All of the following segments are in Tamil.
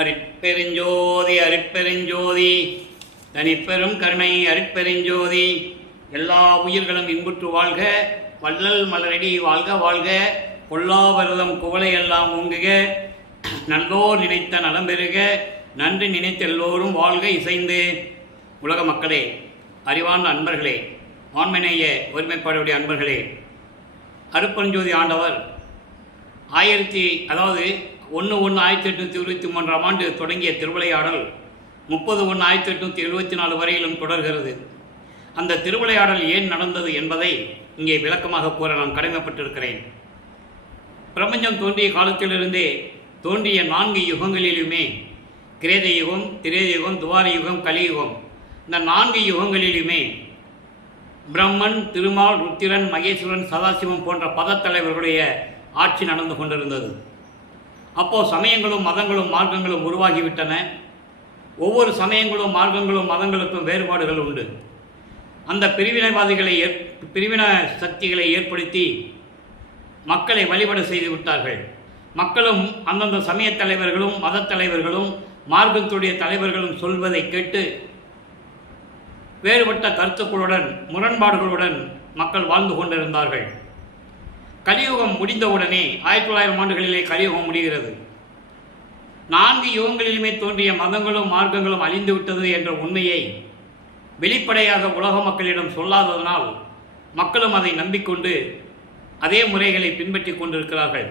அருட்பெருஞ்சோதி அருட்பெருஞ்சோதி தனிப்பெரும் கருணை அருட்பெருஞ்சோதி. எல்லா உயிர்களும் இன்புற்று வாழ்க, வள்ளல் மலரடி வாழ்க வாழ்க, பொல்லாவரதம் குவளை எல்லாம் ஓங்குக, நல்லோர் நினைத்த நலம் பெறுக, நன்றி நினைத்த எல்லோரும் வாழ்க இசைந்து. உலக மக்களே, அறிவார்ந்த அன்பர்களே, ஆண்மநேய ஒருமைப்பாடுடைய அன்பர்களே, அருட்பெருஞ்சோதி ஆண்டவர் 1/1/1823 தொடங்கிய திருவிளையாடல் 30/1/1874 வரையிலும் தொடர்கிறது. அந்த திருவிளையாடல் ஏன் நடந்தது என்பதை இங்கே விளக்கமாக கூற நான் கடமைப்பட்டிருக்கிறேன். பிரபஞ்சம் தோன்றிய காலத்திலிருந்தே தோன்றிய 4 யுகங்களிலுமே, கிரேத யுகம், திரேத யுகம், துவார யுகம், கலியுகம், இந்த 4 யுகங்களிலுமே பிரம்மன், திருமால், ருத்திரன், மகேஸ்வரன், சதாசிவம் போன்ற பதத்தலைவர்களுடைய ஆட்சி நடந்து கொண்டிருந்தது. அப்போது சமயங்களும் மதங்களும் மார்க்கங்களும் உருவாகிவிட்டன. ஒவ்வொரு சமயங்களும் மார்க்கங்களும் மதங்களுக்கும் வேறுபாடுகள் உண்டு. அந்த பிரிவின சக்திகளை ஏற்படுத்தி மக்களை வழிபட செய்து விட்டார்கள். மக்களும் அந்தந்த சமய தலைவர்களும் மத தலைவர்களும் மார்க்கத்துடைய தலைவர்களும் சொல்வதை கேட்டு வேறுபட்ட கருத்துக்களுடன் முரண்பாடுகளுடன் மக்கள் வாழ்ந்து கொண்டிருந்தார்கள். கலியுகம் முடிந்தவுடனே 1900 ஆண்டுகளிலே கலியுகம் முடிகிறது. 4 யுகங்களிலுமே தோன்றிய மதங்களும் மார்க்கங்களும் அழிந்துவிட்டது என்ற உண்மையை வெளிப்படையாக உலக மக்களிடம் சொல்லாததனால் மக்களும் அதை நம்பிக்கொண்டு அதே முறைகளை பின்பற்றி கொண்டிருக்கிறார்கள்.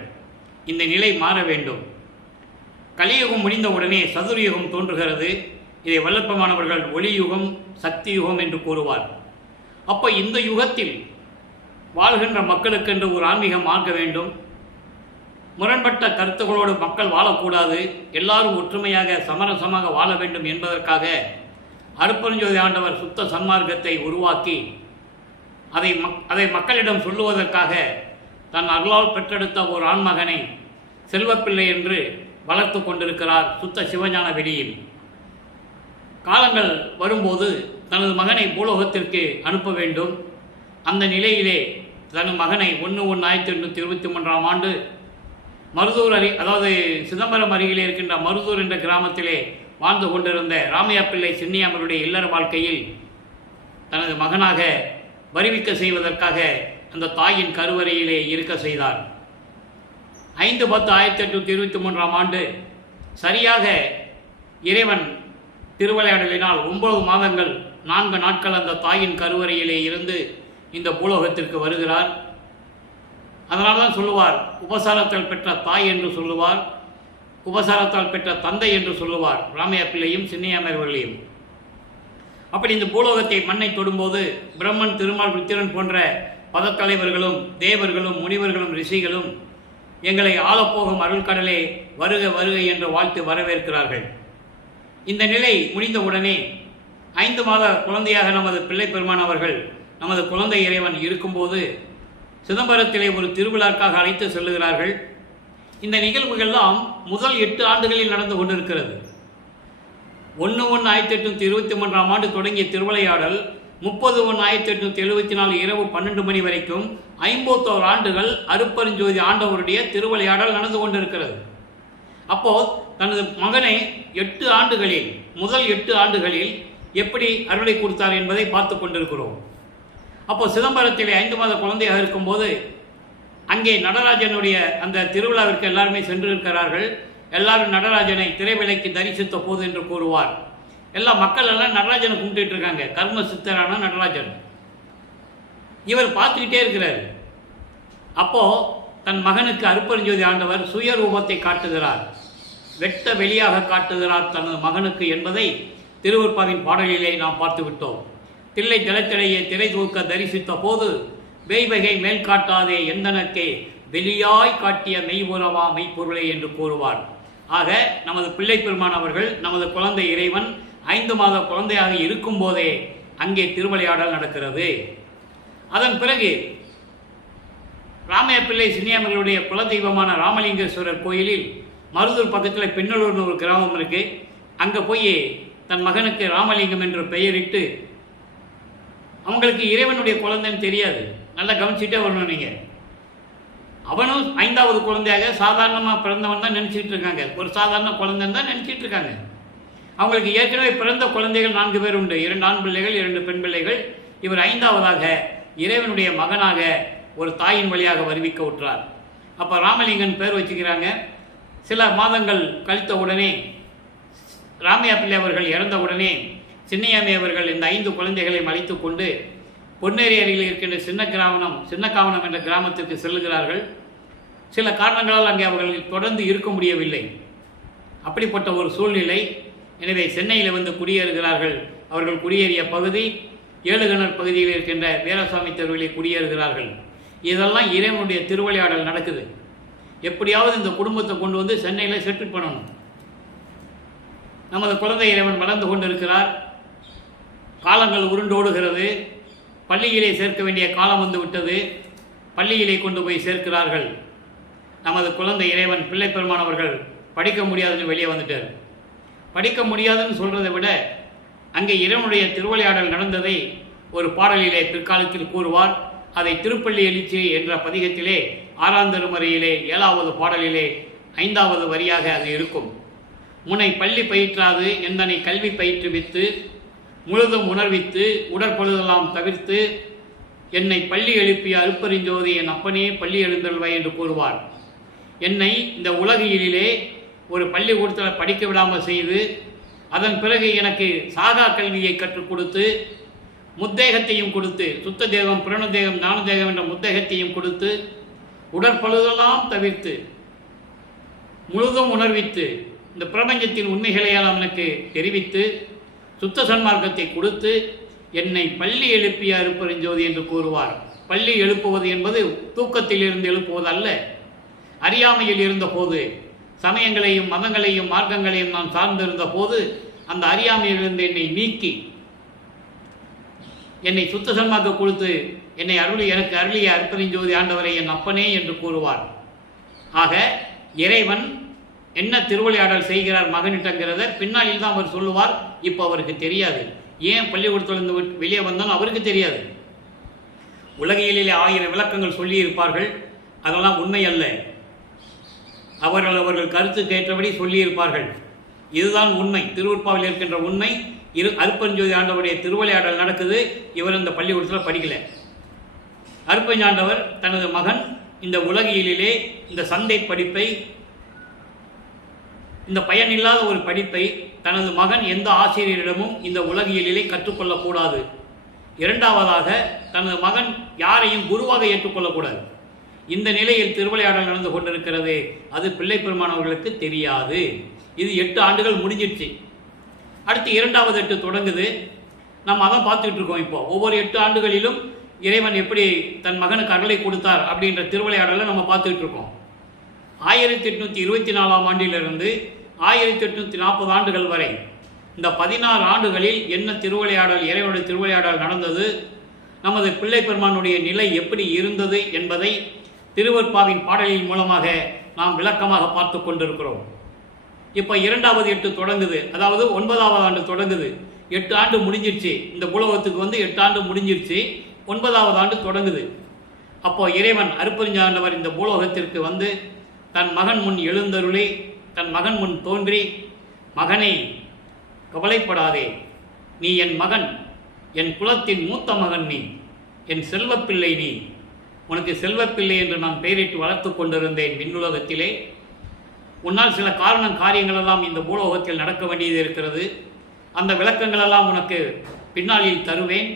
இந்த நிலை மாற வேண்டும். கலியுகம் முடிந்தவுடனே சதுர்யுகம் தோன்றுகிறது. இதை வல்லப்பமானவர்கள் ஒளியுகம், சக்தி யுகம் என்று கூறுவார். அப்போ இந்த யுகத்தில் வாழ்கின்ற மக்களுக்கென்று ஒரு ஆன்மீகம் ஆக வேண்டும். முரண்பட்ட கருத்துக்களோடு மக்கள் வாழக்கூடாது, எல்லாரும் ஒற்றுமையாக சமரசமாக வாழ வேண்டும் என்பதற்காக அருட்பெருஞ்சோதி ஆண்டவர் சுத்த சன்மார்க்கத்தை உருவாக்கி அதை மக்களிடம் சொல்லுவதற்காக தன் அருளால் பெற்றெடுத்த ஒரு ஆண்மகனை செல்வப்பிள்ளை என்று வளர்த்து கொண்டிருக்கிறார் சுத்த சிவஞான வெளியில். காலங்கள் வரும்போது தனது மகனை பூலோகத்திற்கு அனுப்ப வேண்டும். அந்த நிலையிலே தன் மகனை 1/1/1823 மருதூர் அதாவது சிதம்பரம் அருகிலே இருக்கின்ற மருதூர் என்ற கிராமத்திலே வாழ்ந்து கொண்டிருந்த ராமையா பிள்ளை சின்னியாமருடைய இல்லற வாழ்க்கையில் தனது மகனாக வருவிக்க செய்வதற்காக அந்த தாயின் கருவறையிலே இருக்க செய்தார். 5/10/1823 சரியாக இறைவன் திருவிளையாடலினால் 9 மாதங்கள் 4 நாட்கள் அந்த தாயின் கருவறையிலே இருந்து இந்த பூலோகத்திற்கு வருகிறார். அதனால தான் சொல்லுவார், உபசாரத்தால் பெற்ற தாய் என்று சொல்லுவார், உபசாரத்தால் பெற்ற தந்தை என்று சொல்லுவார் ராமையா பிள்ளையும் சின்னையாமர்களையும். அப்படி இந்த பூலோகத்தை மண்ணை தொடும்போது பிரம்மன், திருமால், ருத்திரன் போன்ற பதத்தலைவர்களும் தேவர்களும் முனிவர்களும் ரிஷிகளும் எங்களை ஆளப்போகும் அருள்கடலே வருக வருக என்று வாழ்த்து வரவேற்கிறார்கள். இந்த நிலை முடிந்தவுடனே 5 மாத குழந்தையாக நமது பிள்ளை பெருமான் அவர்கள், நமது குழந்தை இறைவன் இருக்கும்போது சிதம்பரத்திலே ஒரு திருவிழாக்காக அழைத்து செல்லுகிறார்கள். இந்த நிகழ்வுகள்லாம் முதல் 8 ஆண்டுகளில் நடந்து கொண்டிருக்கிறது. 1/1/1823 தொடங்கிய திருவிளையாடல் 30/1/1874 இரவு 12 மணி வரைக்கும் 51 ஆண்டுகள் அருட்பெருஞ்சோதி ஆண்டவருடைய திருவிளையாடல் நடந்து கொண்டிருக்கிறது. அப்போது தனது மகனை 8 ஆண்டுகளில், முதல் 8 ஆண்டுகளில் எப்படி அருளை கொடுத்தார் என்பதை பார்த்து கொண்டிருக்கிறோம். அப்போ சிதம்பரத்திலே 5 மாத குழந்தையாக இருக்கும்போது அங்கே நடராஜனுடைய அந்த திருவிழாவிற்கு எல்லாருமே சென்றிருக்கிறார்கள். எல்லாரும் நடராஜனை திரைவிலைக்கு தரிசித்த போது என்று கூறுவார். எல்லா மக்கள் எல்லாம் நடராஜனை கும்பிட்டு இருக்காங்க. கர்ம சித்தரான நடராஜன் இவர் பார்த்துக்கிட்டே இருக்கிறார். அப்போது தன் மகனுக்கு அருட்பெருஞ்சோதி ஆண்டவர் சுயரூபத்தை காட்டுகிறார், வெட்ட வெளியாக காட்டுகிறார் தனது மகனுக்கு என்பதை திருவருட்பாவின் பாடலிலே நாம் பார்த்து விட்டோம். தில்லை தலத்திலேயே திரை தூக்க தரிசித்த போது வெய்வகை மேல் காட்டாதே எந்தனக்கே வெளியாய் காட்டிய மெய்வுறவா மெய்ப்பொருளை என்று கூறுவார். ஆக நமது பிள்ளை பெருமான் அவர்கள், நமது குழந்தை இறைவன் 5 மாத குழந்தையாக இருக்கும் போதே அங்கே திருவிளையாடல் நடக்கிறது. அதன் பிறகு ராமையா பிள்ளை சின்னியாமர்களுடைய குலதெய்வமான ராமலிங்கேஸ்வரர் கோயிலில் மருதூர் பக்கத்தில் பின்னலூர்னு ஒரு கிராமம் இருக்குது. அங்கே போய் தன் மகனுக்கு ராமலிங்கம் என்று பெயரிட்டு, அவங்களுக்கு இறைவனுடைய குழந்தைன்னு தெரியாது, நல்லா கவனிச்சுட்டே வரணும் நீங்கள். அவனும் 5வது குழந்தையாக சாதாரணமாக பிறந்தவன் தான் நினச்சிக்கிட்டு இருக்காங்க. ஒரு சாதாரண குழந்தைன்னு தான் நினச்சிட்டு இருக்காங்க. அவங்களுக்கு ஏற்கனவே பிறந்த குழந்தைகள் 4 பேர் உண்டு. 2 ஆண் பிள்ளைகள், 2 பெண் பிள்ளைகள். இவர் 5வதாக இறைவனுடைய மகனாக ஒரு தாயின் வழியாக வருவிக்க விட்டுறார். அப்போ ராமலிங்கன் பேர் வச்சுக்கிறாங்க. சில மாதங்கள் கழித்த உடனே ராமையா பிள்ளை அவர்கள் இறந்த உடனே சின்னையாமை அவர்கள் இந்த 5 குழந்தைகளையும் அழைத்து கொண்டு பொன்னேரி அருகில் இருக்கின்ற சின்னக்காவனம் என்ற கிராமத்திற்கு செல்லுகிறார்கள். சில காரணங்களால் அங்கே அவர்கள் தொடர்ந்து இருக்க முடியவில்லை. அப்படிப்பட்ட ஒரு சூழ்நிலை. எனவே சென்னையில் வந்து குடியேறுகிறார்கள். அவர்கள் குடியேறிய பகுதி ஏழுகிணர் பகுதியில் இருக்கின்ற வீரசாமி தெருவிலே குடியேறுகிறார்கள். இதெல்லாம் இறைவனுடைய திருவிளையாடல் நடக்குது. எப்படியாவது இந்த குடும்பத்தை கொண்டு வந்து சென்னையில் செட்டில் பண்ணணும். நமது குழந்தை இறைவன் வளர்ந்து கொண்டிருக்கிறார். காலங்கள் உருண்டோடுகிறது. பள்ளியிலே சேர்க்க வேண்டிய காலம் வந்து விட்டது. பள்ளியிலே கொண்டு போய் சேர்க்கிறார்கள். நமது குழந்தை இறைவன் பிள்ளை பெருமானவர்கள் படிக்க முடியாதுன்னு வெளியே வந்துட்டார். படிக்க முடியாதுன்னு சொல்கிறதை விட அங்கே இறைவனுடைய திருவிளையாடல் நடந்ததை ஒரு பாடலிலே பிற்காலத்தில் கூறுவார். அதை திருப்பள்ளி எழுச்சி என்ற பதிகத்திலே 6ஆம் திருமுறையிலே 7வது பாடலிலே 5வது வரியாக அது இருக்கும். முனை பள்ளி பயிற்றாது எந்தனை கல்வி பயிற்றுவித்து முழுதும் உணர்வித்து உடற்பொழுதெல்லாம் தவிர்த்து என்னை பள்ளி எழுப்பிய அருப்பரிஞ்சோதி என் அப்பனே பள்ளி எழுந்தல்வாய் என்று கூறுவார். என்னை இந்த உலகிலே ஒரு பள்ளிக்கூடத்தில் படிக்க விடாமல் செய்து அதன் பிறகு எனக்கு சாகா கல்வியை கற்றுக் கொடுத்து முத்தேகத்தையும் கொடுத்து சுத்த தேகம் பிரணதேகம் ஞானதேகம் என்ற முத்தேகத்தையும் கொடுத்து உடற்பழுதெல்லாம் தவிர்த்து முழுதும் உணர்வித்து இந்த பிரபஞ்சத்தின் உண்மைகளையால் அவனுக்கு தெரிவித்து சுத்த சன்மார்க்கத்தை கொடுத்து என்னை பள்ளி எழுப்பிய அருப்பரிஞ்சோதி என்று கூறுவார். பள்ளி எழுப்புவது என்பது தூக்கத்தில் இருந்து எழுப்புவது அல்ல. அறியாமையில் இருந்த போது சமயங்களையும் மதங்களையும் மார்க்கங்களையும் நான் சார்ந்திருந்த போது அந்த அறியாமையிலிருந்து என்னை நீக்கி என்னை சுத்த சன்மார்க்க கொடுத்து என்னை எனக்கு அருளிய அருப்பரிஞ்சோதி ஆண்டவரை என் அப்பனே என்று கூறுவார். ஆக இறைவன் என்ன திருவிளையாடல் செய்கிறார் மகனிட்டங்கிறத பின்னாளில் தான் அவர் சொல்லுவார். இப்போ அவருக்கு தெரியாது. ஏன் பள்ளிக்கூடத்திலிருந்து வெளியே வந்தாலும் அவருக்கு தெரியாது. உலகியலிலே 1000 விளக்கங்கள் சொல்லியிருப்பார்கள். அதெல்லாம் உண்மை அல்ல. அவர்கள் கருத்துக்கு ஏற்றபடி சொல்லியிருப்பார்கள். இதுதான் உண்மை. திருவுற்பாவில் இருக்கின்ற உண்மை. அருப்பரிஞ்சோதி ஆண்டவருடைய திருவிளையாடல் நடக்குது. இவர் இந்த பள்ளிக்கூடத்தில் படிக்கல. அருப்பஞ்சாண்டவர் தனது மகன் இந்த உலகியலிலே இந்த சந்தை படிப்பை இந்த பயனில்லாத ஒரு படிப்பை தனது மகன் எந்த ஆசிரியரிடமும் இந்த உலகியலிலே கற்றுக்கொள்ளக்கூடாது. 2வதாக தனது மகன் யாரையும் குருவாக ஏற்றுக்கொள்ளக்கூடாது. இந்த நிலையில் திருவிளையாடல் நடந்து கொண்டிருக்கிறது. அது பிள்ளை பெருமானவர்களுக்கு தெரியாது. இது 8 ஆண்டுகள் முடிஞ்சிடுச்சு. அடுத்து 2வது 8 தொடங்குது. நம்ம அதான் பார்த்துக்கிட்டு இருக்கோம். இப்போ ஒவ்வொரு 8 ஆண்டுகளிலும் இறைவன் எப்படி தன் மகனுக்கு அருளை கொடுத்தார் அப்படின்ற திருவிளையாடலை நம்ம பார்த்துக்கிட்டு இருக்கோம். 1824ஆம் ஆண்டிலிருந்து 1840 ஆண்டுகள் வரை இந்த 16 ஆண்டுகளில் என்ன திருவிளையாடல் இறைவனுடைய திருவிளையாடல் நடந்தது, நமது பிள்ளை பெருமானுடைய நிலை எப்படி இருந்தது என்பதை திருவற்பாவின் பாடலின் மூலமாக நாம் விளக்கமாக பார்த்து கொண்டிருக்கிறோம். இப்போ 2வது 8 தொடங்குது. அதாவது 9வது ஆண்டு தொடங்குது. 8 ஆண்டு முடிஞ்சிருச்சு. இந்த புலவத்துக்கு வந்து 8 ஆண்டு முடிஞ்சிருச்சு. 9வது ஆண்டு தொடங்குது. அப்போ இறைவன் அருப்பரிஞ்சாண்டவர் இந்த பூலோகத்திற்கு வந்து தன் மகன் முன் எழுந்தருளி தன் மகன் முன் தோன்றி, மகனே கவலைப்படாதே, நீ என் மகன், என் குலத்தின் மூத்த மகன், நீ என் செல்வப்பிள்ளை, நீ உனக்கு செல்வப்பிள்ளை என்று நான் பெயரிட்டு வளர்த்து கொண்டிருந்தேன் விண்ணுலகத்திலே. உன்னால் சில காரியங்களெல்லாம் இந்த பூலோகத்தில் நடக்க வேண்டியது இருக்கிறது. அந்த விளக்கங்களெல்லாம் உனக்கு பின்னாளில் தருவேன்.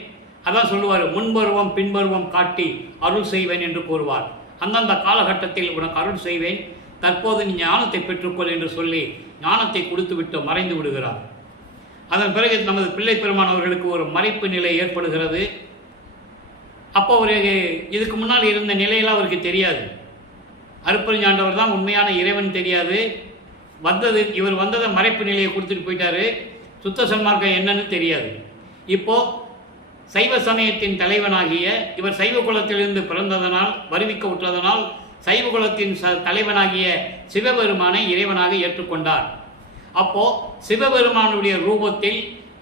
அதான் சொல்லுவார், முன்பருவம் பின்பருவம் காட்டி அருள் செய்வேன் என்று கூறுவார். அந்தந்த காலகட்டத்தில் உனக்கு அருள் செய்வேன், தற்போது நீ ஞானத்தை பெற்றுக்கொள் என்று சொல்லி ஞானத்தை கொடுத்துவிட்டு மறைந்து விடுகிறார். அதன் பிறகு நமது பிள்ளை பெருமானவர்களுக்கு ஒரு மறைப்பு நிலை ஏற்படுகிறது. அப்போ ஒரு இதுக்கு முன்னால் இருந்த நிலையெல்லாம் அவருக்கு தெரியாது. அருப்பரிஞ்சாண்டவர் தான் உண்மையான இறைவன் தெரியாது. இவர் வந்ததை மறைப்பு நிலையை கொடுத்துட்டு போயிட்டாரு. சுத்த சன்மார்க்கம் என்னன்னு தெரியாது. இப்போது சைவ சமயத்தின் தலைவனாகிய இவர் சைவ குலத்திலிருந்து பிறந்ததனால் வருவிக்க விட்டதனால் சைவ குலத்தின் தலைவனாகிய சிவபெருமானை இறைவனாக ஏற்றுக்கொண்டார். அப்போ சிவபெருமானுடைய ரூபத்தில்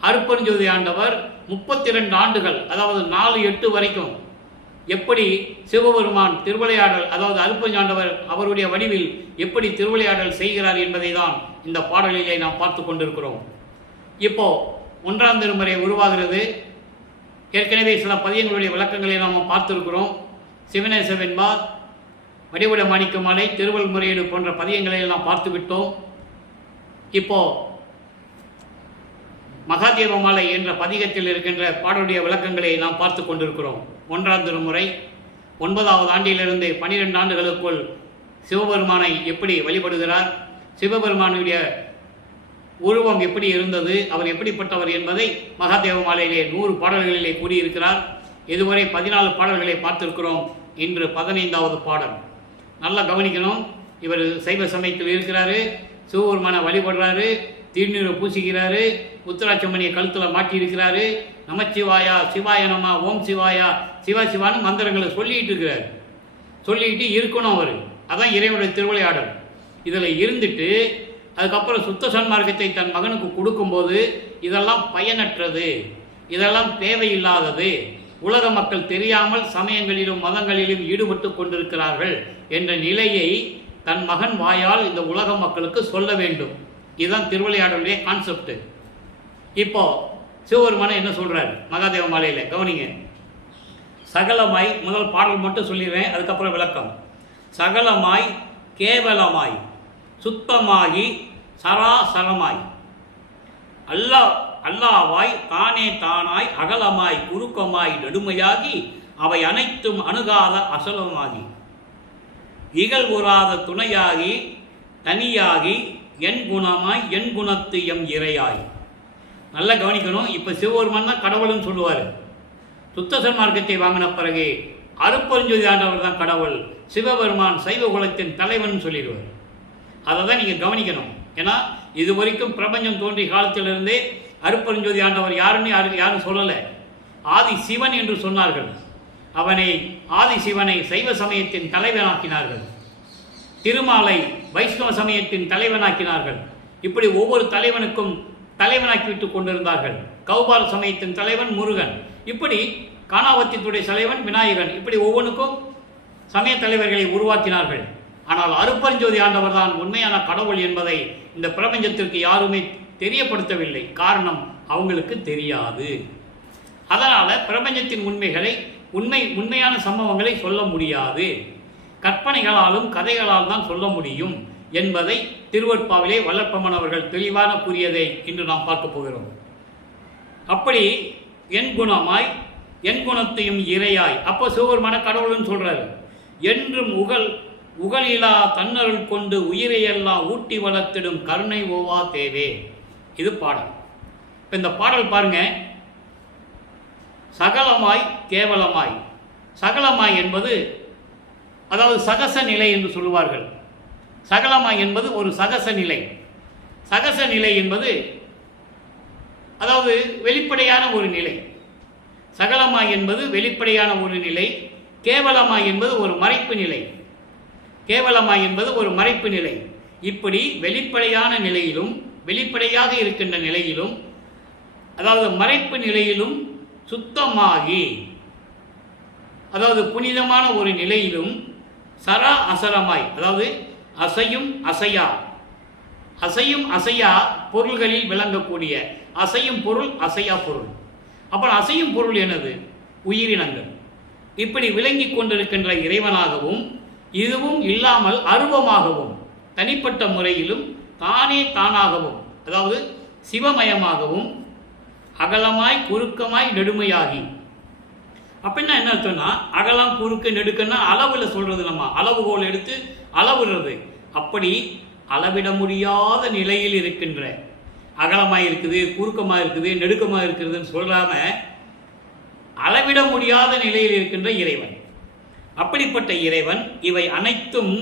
அருப்பரிஞ்சோதி ஆண்டவர் 32 ஆண்டுகள், அதாவது 4-8 வரைக்கும் எப்படி சிவபெருமான் திருவிளையாடல், அதாவது அருட்பெருஞ்சாண்டவர் அவருடைய வடிவில் எப்படி திருவிளையாடல் செய்கிறார் என்பதை தான் இந்த பாடலிலே நாம் பார்த்து கொண்டிருக்கிறோம். இப்போ 1ஆம் திருமுறை உருவாகிறது. ஏற்கனவே சில பதியங்களுடைய விளக்கங்களை நாம் பார்த்திருக்கிறோம். சிவனேச வெண்பா, வடிவுட மாணிக்க மாலை, திருவள் முறையீடு போன்ற பதியங்களை நாம் பார்த்து விட்டோம். இப்போ மகாதேவ மாலை என்ற பதிகத்தில் இருக்கின்ற பாடலுடைய விளக்கங்களை நாம் பார்த்து கொண்டிருக்கிறோம். 1ஆம் திருமுறை 9வது ஆண்டிலிருந்து 12 ஆண்டுகளுக்குள் சிவபெருமானை எப்படி வழிபடுகிறார், சிவபெருமானுடைய உருவம் எப்படி இருந்தது, அவர் எப்படிப்பட்டவர் என்பதை மகாதேவ மாலையிலே 100 பாடல்களிலே கூறியிருக்கிறார். இதுவரை 14 பாடல்களை பார்த்திருக்கிறோம். இன்று 15வது பாடல். நல்லா கவனிக்கணும். இவர் சைவ சமயத்தில் இருக்கிறாரு, சிவபெருமானை வழிபடுறாரு, திருநீரை பூசிக்கிறாரு, உத்தராட்சமணியை கழுத்தில் மாட்டியிருக்கிறாரு, நமச்சிவாயா, சிவாய நம, ஓம் சிவாயா, சிவா சிவான்னு மந்திரங்களை சொல்லிகிட்டு இருக்கிறார். சொல்லிக்கிட்டு இருக்கணும் அவர். அதான் இறைவனுடைய திருவிளையாடல். இதில் இருந்துட்டு அதுக்கப்புறம் சுத்த சன்மார்க்கத்தை தன் மகனுக்கு கொடுக்கும்போது இதெல்லாம் பயனற்றது, இதெல்லாம் தேவையில்லாதது, உலக மக்கள் தெரியாமல் சமயங்களிலும் மதங்களிலும் ஈடுபட்டு கொண்டிருக்கிறார்கள் என்ற நிலையை தன் மகன் வாயால் இந்த உலக மக்களுக்கு சொல்ல வேண்டும். இதுதான் திருவிளையாடலுடைய கான்செப்ட். இப்போ சிவபெருமானை என்ன சொல்றார் மகாதேவ மாலையில கவனிங்க. சகலமாய், முதல் பாடல் மட்டும் சொல்லிடுறேன், அதுக்கப்புறம் விளக்கம். சகலமாய், கேவலமாய், சுத்தமாகி, சராசரமாய், அல்லாவாய், தானே தானாய், அகலமாய், குறுக்கமாய், நெடுமையாகி, அவை அனைத்தும் அணுகாத அசலமாகி, இகழ் உறாத துணையாகி, தனியாகி, என் குணமாய், என் குணத்து எம் இறையாய். நல்லா கவனிக்கணும். இப்போ சிவபெருமான் தான் கடவுள்னு சொல்லுவார். சுத்த சன்மார்க்கத்தை வாங்கின பிறகு அருட்பெருஞ்சோதி ஆண்டவர் தான் கடவுள், சிவபெருமான் சைவ குலத்தின் தலைவன் சொல்லிடுவார். அதை தான் நீங்கள் கவனிக்கணும். ஏன்னா இது வரைக்கும் பிரபஞ்சம் தோன்றிய காலத்திலிருந்தே அருட்பெருஞ்சோதி ஆண்டவர் யாருன்னு யாரும் சொல்லலை. ஆதி சிவன் என்று சொன்னார்கள். அவனை, ஆதி சிவனை சைவ சமயத்தின் தலைவனாக்கினார்கள். திருமாலை வைஷ்ணவ சமயத்தின் தலைவனாக்கினார்கள். இப்படி ஒவ்வொரு தலைவனுக்கும் தலைவனாக்கிவிட்டு கொண்டிருந்தார்கள். கௌபால சமயத்தின் தலைவன் முருகன், இப்படி காணாவத்தினுடைய தலைவன் விநாயகன், இப்படி ஒவ்வொன்றுக்கும் சமய தலைவர்களை உருவாக்கினார்கள். ஆனால் அருட்பெருஞ்சோதி ஆண்டவர் தான் உண்மையான கடவுள் என்பதை இந்த பிரபஞ்சத்திற்கு யாருமே தெரியப்படுத்தவில்லை. காரணம், அவங்களுக்கு தெரியாது. அதனால் பிரபஞ்சத்தின் உண்மைகளை, உண்மையான சம்பவங்களை சொல்ல முடியாது. கற்பனைகளாலும் கதைகளால் தான் சொல்ல முடியும் என்பதை திருவற்பாவிலே வல்லற்பமன் அவர்கள் தெளிவான கூறியதை இன்று நாம் பார்க்க போகிறோம். அப்படி என் குணமாய், என் குணத்தையும் இறையாய், அப்போ சிவபெருமான கடவுள்னு சொல்றாரு. என்றும் உகலிலா தன்னருள் கொண்டு உயிரையெல்லாம் ஊட்டி வளர்த்திடும் கருணை ஓவா தேவே. இது பாடல். இப்போ இந்த பாடல் பாருங்க. சகலமாய், கேவலமாய். சகலமாய் என்பது அதாவது சகச நிலை என்று சொல்லுவார்கள். சகலமாய் என்பது ஒரு சகச நிலை. சகச நிலை என்பது அதாவது வெளிப்படையான ஒரு நிலை. சகலமாய் என்பது வெளிப்படையான ஒரு நிலை. கேவலமாய் என்பது ஒரு மறைப்பு நிலை. கேவலமாய் என்பது ஒரு மறைப்பு நிலை. இப்படி வெளிப்படையான நிலையிலும், வெளிப்படையாக இருக்கின்ற நிலையிலும், அதாவது மறைப்பு நிலையிலும், சுத்தமாகி அதாவது புனிதமான ஒரு நிலையிலும், சரா அசரமாய் அதாவது அசையும் அசையா, அசையும் அசையா பொருள்களில் விளங்கக்கூடிய, அசையும் பொருள், அசையா பொருள். அப்புறம் அசையும் பொருள் என்னது? உயிரினங்கள். இப்படி விளங்கி கொண்டிருக்கின்ற இறைவனாகவும், இதுவும் இல்லாமல் அருவமாகவும், தனிப்பட்ட முறையிலும் தானே தானாகவும், அதாவது சிவமயமாகவும், அகலமாய், குறுக்கமாய், நெடுமையாகி. அப்படின்னா என்ன அர்த்தம்னா, அகலம், குறுக்கு, நெடுக்குன்னா அளவில் சொல்றது, நம்ம அளவுகோல் எடுத்து அளவுறது. அப்படி அளவிட முடியாத நிலையில் இருக்கின்ற, அகலமாக இருக்குது, குறுக்கமாக இருக்குது, நெடுக்கமாக இருக்கிறதுன்னு சொல்லாம அளவிட முடியாத நிலையில் இருக்கின்ற இறைவன். அப்படிப்பட்ட இறைவன் இவை அனைத்தும்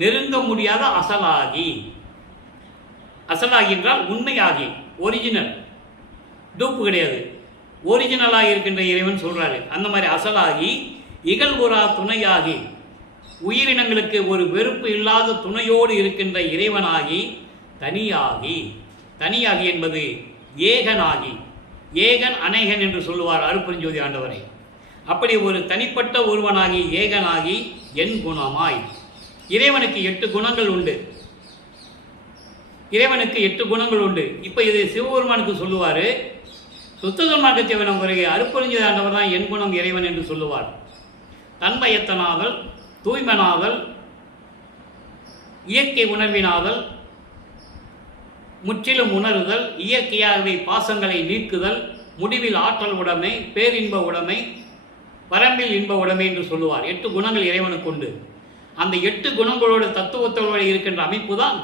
நெருங்க முடியாத அசலாகி. அசலாகி என்றால் உண்மையாகி, ஒரிஜினல், டூப்பு கிடையாது, ஒரிஜினலாக இருக்கின்ற இறைவன் சொல்றாரு. அந்த மாதிரி அசலாகி, இகழ்வுறா துணையாகி, உயிரினங்களுக்கு ஒரு வெறுப்பு இல்லாத துணையோடு இருக்கின்ற இறைவனாகி, தனியாகி. தனியாகி என்பது ஏகனாகி. ஏகன் அநேகன் என்று சொல்லுவார் அருட்பெருஞ்சோதி ஆண்டவரை. அப்படி ஒரு தனிப்பட்ட ஒருவனாகி ஏகனாகி என் குணமாய். இறைவனுக்கு 8 குணங்கள் உண்டு. இறைவனுக்கு 8 குணங்கள் உண்டு. இப்போ இது சிவபெருமானுக்கு சொல்லுவார். சுத்த சன்மார்க்கத்தை வேணும் பிறகு அருப்பொருஞ்சி ஆண்டவர் தான் என் குணம் இறைவன் என்று சொல்லுவார். தன்மயத்தனாதல், தூய்மனாதல், இயற்கை உணர்வினாதல், முற்றிலும் உணருதல், இயற்கையாகவே பாசங்களை நீக்குதல், முடிவில் ஆற்றல் உடைமை, பேரின்ப உடைமை, வரம்பில் இன்ப உடைமை என்று சொல்லுவார். 8 குணங்கள் இறைவனுக்கு உண்டு. அந்த 8 குணங்களோட தத்துவத்தோடு இருக்கின்ற அமைப்பு தான்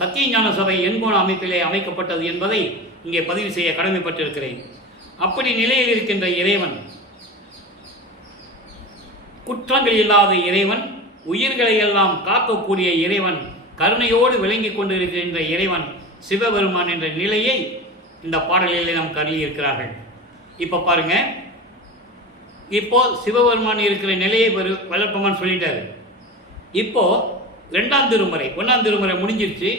சத்தியஞான சபை எண்குண அமைப்பிலே அமைக்கப்பட்டது என்பதை இங்கே பதிவு செய்ய கடமைப்பட்டிருக்கிறேன். அப்படி நிலையில் இருக்கின்ற இறைவன், குற்றங்கள் இல்லாத இறைவன், உயிர்களை எல்லாம் காக்கக்கூடிய இறைவன், கருணையோடு விளங்கி கொண்டிருக்கின்ற இறைவன் சிவபெருமான் என்ற நிலையை இந்த பாடலிலே நாம் கருதியிருக்கிறார்கள். இப்போ பாருங்க, இப்போ சிவபெருமான் இருக்கிற நிலையை வளர்ப்பமான்னு சொல்லிட்டாரு. இப்போ 2ஆம் திருமுறை, 1ஆம் திருமுறை முடிஞ்சிருச்சு.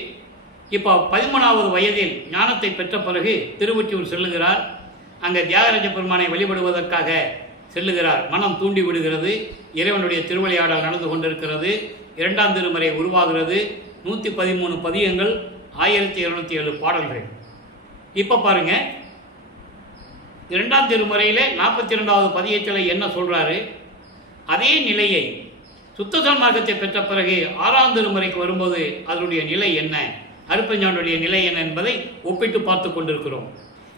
இப்போ 13வது வயதில் ஞானத்தை பெற்ற பிறகு திருவொற்றியூர் செல்லுகிறார். அங்கே தியாகராஜ பெருமானை வழிபடுவதற்காக செல்லுகிறார். மனம் தூண்டி விடுகிறது. இறைவனுடைய திருவிளையாடல் நடந்து கொண்டிருக்கிறது. 2ஆம் திருமுறை உருவாகிறது. 113 பதியங்கள், 1207 பாடல்கள். இப்போ பாருங்க, 2ஆம் திருமுறையில் 42வது பதியத்தில் என்ன சொல்றாரு? அதே நிலையை சுத்த சன்மார்க்கத்தை பெற்ற பிறகு 6ஆம் திருமுறைக்கு வரும்போது அதனுடைய நிலை என்ன, அருப்பஞ்சானுடைய நிலை என்ன என்பதை ஒப்பிட்டு பார்த்து கொண்டிருக்கிறோம்.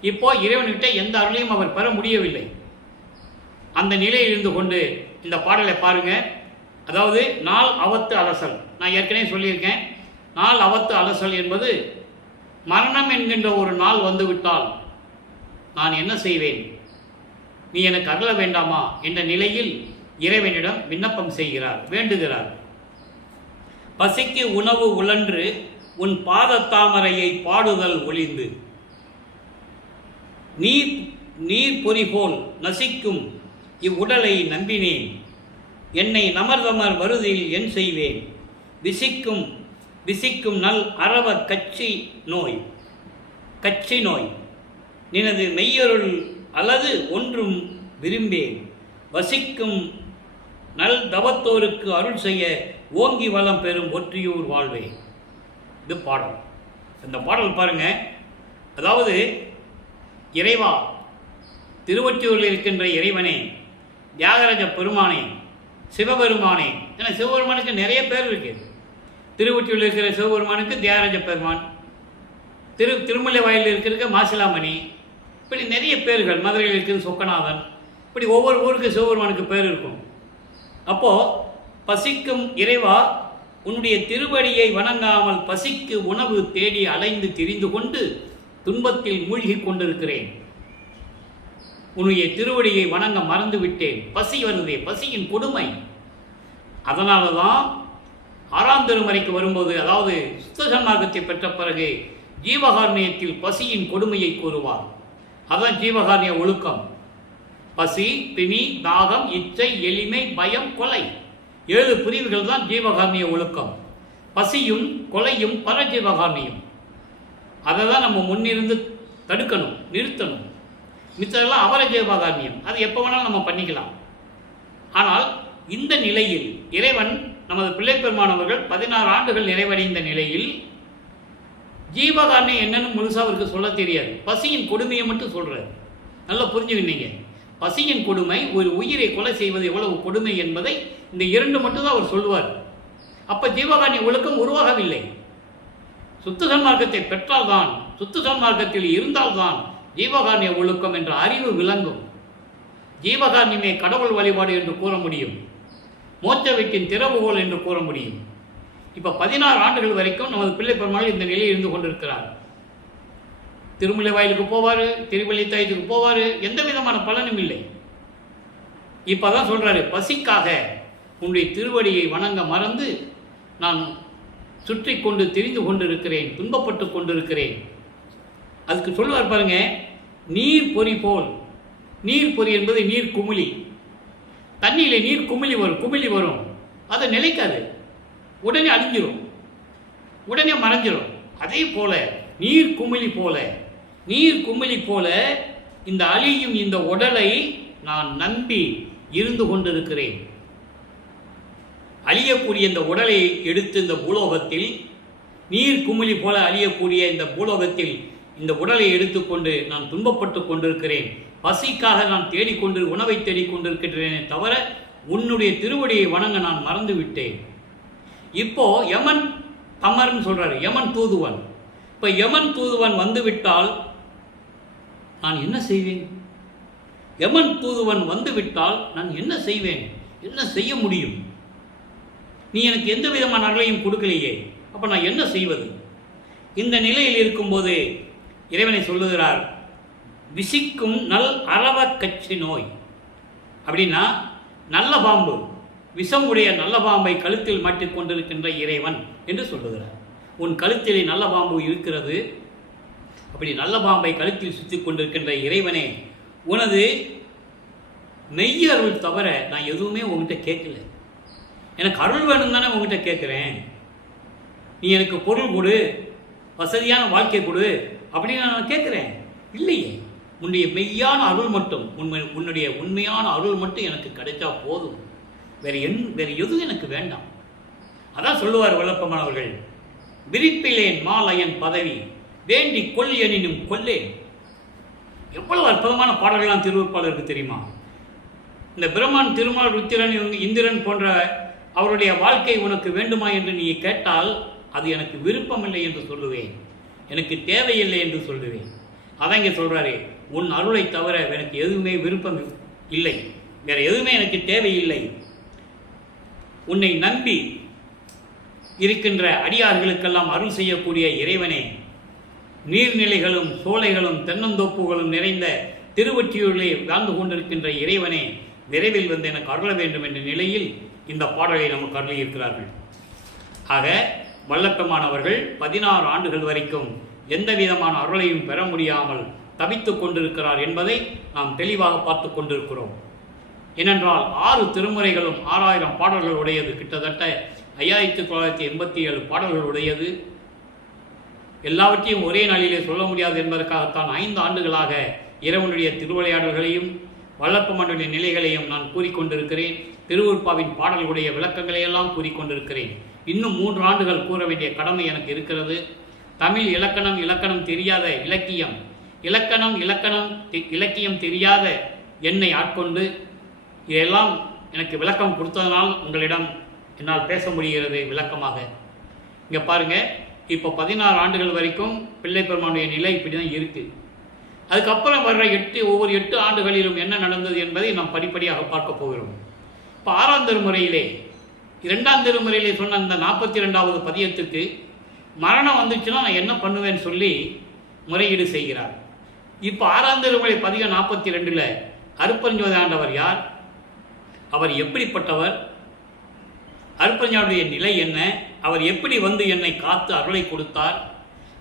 இப்போ இறைவன்கிட்ட எந்த அருளையும் அவர் பெற முடியவில்லை. அந்த நிலையில் இருந்து கொண்டு இந்த பாடலை பாருங்க. அதாவது நாள் அவத்து அலசல், நான் ஏற்கனவே சொல்லியிருக்கேன். நாள் அவத்து அலசல் என்பது மரணம் என்கின்ற ஒரு நாள் வந்துவிட்டால் நான் என்ன செய்வேன், நீ எனக்கு அருள வேண்டாமா என்ற நிலையில் இறைவனிடம் விண்ணப்பம் செய்கிறார், வேண்டுகிறார். பசிக்கு உணவு உழன்று உன் பாதத்தாமரையை பாடுதல் ஒளிந்து, நீர் பொறி போல் நசிக்கும் இவ்வுடலை நம்பினேன், என்னை நமர்தமர் வருதில் என் செய்வேன், விசிக்கும் நல் அரவ கச்சி நோய் நினது மெய்யருள் அல்லது ஒன்றும் விரும்பேன், வசிக்கும் நல் தவத்தோருக்கு அருள் செய்ய ஓங்கி வளம் பெறும் ஒற்றியூர் வாழ்வே. இது பாடல். இந்த பாடல் பாருங்க. அதாவது இறைவா, திருவொற்றியூரில் இருக்கின்ற இறைவனே, தியாகராஜ பெருமானே, சிவபெருமானே. ஏன்னா சிவபெருமானுக்கு நிறைய பேர் இருக்கு. திருவொற்றியூரில் இருக்கிற சிவபெருமானுக்கு தியாகராஜ பெருமான், திருமலை வாயில் இருக்கிற மாசிலாமணி, இப்படி நிறைய பேர்கள். மதுரையில் இருக்கிறது சொக்கநாதன். இப்படி ஒவ்வொரு ஊருக்கு சிவபெருமானுக்கு பேர் இருக்கும். அப்போது பசிக்கும் இறைவா, உன்னுடைய திருவடியை வணங்காமல் பசிக்கு உணவு தேடி அலைந்து திரிந்து கொண்டு துன்பத்தில் மூழ்கி கொண்டிருக்கிறேன். உன்னுடைய திருவடியை வணங்க மறந்து விட்டேன். பசி வருதே, பசியின் கொடுமை. அதனால தான் 6ஆம் திருமுறைக்கு வரும்போது, அதாவது சுத்த சன்மார்க்கத்தை பெற்ற பிறகு ஜீவகாரணியத்தில் பசியின் கொடுமையை கூறுவார். அதுதான் ஜீவகாரணிய ஒழுக்கம். பசி, பிணி, தாகம், இச்சை, எளிமை, பயம், கொலை, 7 பிரிவுகள் தான் ஜீவகாரணிய ஒழுக்கம். பசியும் கொலையும் பரஜீவகாரணியம். அதை தான் நம்ம முன்னிருந்து தடுக்கணும், நிறுத்தணும். மிச்சதெல்லாம் அவர ஜீவகாரணியம். அது எப்போ வேணாலும் நம்ம பண்ணிக்கலாம். ஆனால் இந்த நிலையில் இறைவன், நமது பிள்ளை பெருமானவர்கள் 16 ஆண்டுகள் நிறைவடைந்த நிலையில் ஜீவகாரணியம் என்னன்னு முழுசாக அவருக்கு சொல்ல தெரியாது. பசியின் கொடுமையை மட்டும் சொல்கிறார். நல்லா புரிஞ்சுக்கிட்டீங்க. பசியின் கொடுமை, ஒரு உயிரை கொலை செய்வது எவ்வளவு கொடுமை என்பதை இந்த 2 மட்டும்தான் அவர் சொல்லுவார். அப்போ ஜீவகாரணிய ஒழுக்கம் உருவாகவில்லை. சுத்த சன்மார்க்கத்தை பெற்றால்தான், சுத்த சன்மார்க்கத்தில் இருந்தால்தான் ஜீவகாரணிய ஒழுக்கம் என்ற அறிவு விளங்கும். ஜீவகாரணியமே கடவுள் வழிபாடு என்று கூற முடியும். மோட்ச வீட்டின் திறவுகோல் என்று கூற முடியும். இப்போ 16 ஆண்டுகள் வரைக்கும் நமது பிள்ளை பெருமாள் இந்த நிலையில் இருந்து கொண்டிருக்கிறார். திருமலை வாயிலுக்கு போவார், திருவள்ளித்தாயத்துக்கு போவார், எந்த விதமான பலனும் இல்லை. இப்போ தான் சொல்கிறாரு, பசிக்காக உன்னுடைய திருவடியை வணங்க மறந்து நான் சுற்றி கொண்டு திரிந்து கொண்டிருக்கிறேன், துன்பப்பட்டு கொண்டிருக்கிறேன். அதுக்கு சொல்லுவார் பாருங்க, நீர் பொறி போல். நீர் பொறி என்பது நீர் குமிழி. தண்ணியில் நீர் குமிழி வரும். அது நிலைக்காது, உடனே அழிஞ்சிரும், உடனே மறைஞ்சிரும். அதே போல நீர் குமிழி போல இந்த அழியும் இந்த உடலை நான் நம்பி இருந்து கொண்டிருக்கிறேன். அழியக்கூடிய இந்த உடலை எடுத்து இந்த பூலோகத்தில் நீர் குமிழி போல அழியக்கூடிய இந்த பூலோகத்தில் இந்த உடலை எடுத்துக்கொண்டு நான் துன்பப்பட்டு கொண்டிருக்கிறேன். பசிக்காக நான் உணவை தேடிக்கொண்டிருக்கிறேனே தவிர உன்னுடைய திருவடியை வணங்க நான் மறந்து விட்டேன். இப்போ யமன் தமர்னு சொல்றாரு, யமன் தூதுவன். இப்போ யமன் தூதுவன் வந்துவிட்டால் நான் என்ன செய்வேன்? யமன் தூதுவன் வந்துவிட்டால் நான் என்ன செய்வேன்? என்ன செய்ய முடியும்? நீ எனக்கு எந்த விதமான அருளையும் கொடுக்கலையே, அப்போ நான் என்ன செய்வது? இந்த நிலையில் இருக்கும்போது இறைவனை சொல்லுகிறார், விசிக்கும் நல் அரவ கட்சி நோய். அப்படின்னா நல்ல பாம்பு, விஷம் உடைய நல்ல பாம்பை கழுத்தில் மாட்டிக்கொண்டிருக்கின்ற இறைவன் என்று சொல்லுகிறார். உன் கழுத்திலே நல்ல பாம்பு இருக்கிறது. அப்படி நல்ல பாம்பை கழுத்தில் சுற்றி கொண்டிருக்கின்ற இறைவனே, உனது மெய் அருள் தவிர நான் எதுவுமே உங்ககிட்ட கேட்கல. எனக்கு அருள் வேணும் தானே உங்ககிட்ட கேட்குறேன். நீ எனக்கு பொருள் கொடு, வசதியான வாழ்க்கை கொடு அப்படின்னு நான் கேட்குறேன். இல்லையே, உன்னுடைய மெய்யான அருள் மட்டும், உன்னுடைய உண்மையான அருள் மட்டும் எனக்கு கிடைச்சா போதும். வேறு எதுவும் எனக்கு வேண்டாம். அதான் சொல்லுவார் வல்லப்பமானவர்கள், விரிப்பிலேன் மாலயன் பதவி வேண்டி கொள் எனினும் கொல்லேன். எவ்வளவு அற்புதமான பாடல்கள்லாம் திருவருட்பாளருக்கு தெரியுமா? இந்த பிரம்மான், திருமால், ருத்திரன், இந்திரன் போன்ற அவருடைய வாழ்க்கை உனக்கு வேண்டுமா என்று நீ கேட்டால் அது எனக்கு விருப்பமில்லை என்று சொல்லுவேன், எனக்கு தேவையில்லை என்று சொல்லுவேன். அதான் இங்கே சொல்கிறாரே, உன் அருளை தவிர எனக்கு எதுவுமே விருப்பம் இல்லை, வேற எதுவுமே எனக்கு தேவையில்லை. உன்னை நம்பி இருக்கின்ற அடியார்களுக்கெல்லாம் அருள் செய்யக்கூடிய இறைவனே, நீர்நிலைகளும் சோலைகளும் தென்னந்தோப்புகளும் நிறைந்த திருவொற்றியூரிலே வாழ்ந்து கொண்டிருக்கின்ற இறைவனே, விரைவில் வந்து எனக்கு அருள வேண்டும் என்ற நிலையில் இந்த பாடலை நமக்கு அருளியிருக்கிறார்கள். ஆக வல்லப்பெருமானவர்கள் 16 ஆண்டுகள் வரைக்கும் எந்த விதமான அருளையும் பெற முடியாமல் தவித்துக் கொண்டிருக்கிறார் என்பதை நாம் தெளிவாக பார்த்து கொண்டிருக்கிறோம். ஏனென்றால் 6 திருமுறைகளும் 6000 பாடல்கள் உடையது, கிட்டத்தட்ட 5987 பாடல்கள் உடையது. எல்லாவற்றையும் ஒரே நாளிலே சொல்ல முடியாது என்பதற்காகத்தான் 5 ஆண்டுகளாக இறைவனுடைய திருவிளையாடல்களையும் வல்லப்பெருமானுடைய நிலைகளையும் நான் கூறிக்கொண்டிருக்கிறேன். திருவருட்பாவின் பாடல்களுடைய விளக்கங்களையெல்லாம் கூறிக்கொண்டிருக்கிறேன். இன்னும் 3 ஆண்டுகள் கூற வேண்டிய கடமை எனக்கு இருக்கிறது. தமிழ் இலக்கணம் தெரியாத இலக்கியம் தெரியாத என்னை ஆட்கொண்டு இதெல்லாம் எனக்கு விளக்கம் கொடுத்ததனால் உங்களிடம் என்னால் பேச முடிகிறது விளக்கமாக. இங்கே பாருங்கள், இப்போ 16 ஆண்டுகள் வரைக்கும் பிள்ளை பெருமானுடைய நிலை இப்படி தான் இருக்குது. அதுக்கப்புறம் வர்ற ஒவ்வொரு 8 ஆண்டுகளிலும் என்ன நடந்தது என்பதை நாம் படிப்படியாக பார்க்க போகிறோம். இப்போ 6ஆம் திருமுறையிலே 2ஆம் திருமுறையிலே சொன்ன அந்த 42வது பதியத்துக்கு மரணம் வந்துச்சுன்னா நான் என்ன பண்ணுவேன்னு சொல்லி முறையீடு செய்கிறார். இப்போ 6ஆம் திருமுறை பதிகம் 42ல் அருட்பெருஞ்சோதி ஆண்டவர் யார், அவர் எப்படிப்பட்டவர், அருட்பெருஞ்சோதியுடைய நிலை என்ன, அவர் எப்படி வந்து என்னை காத்து அருளை கொடுத்தார்,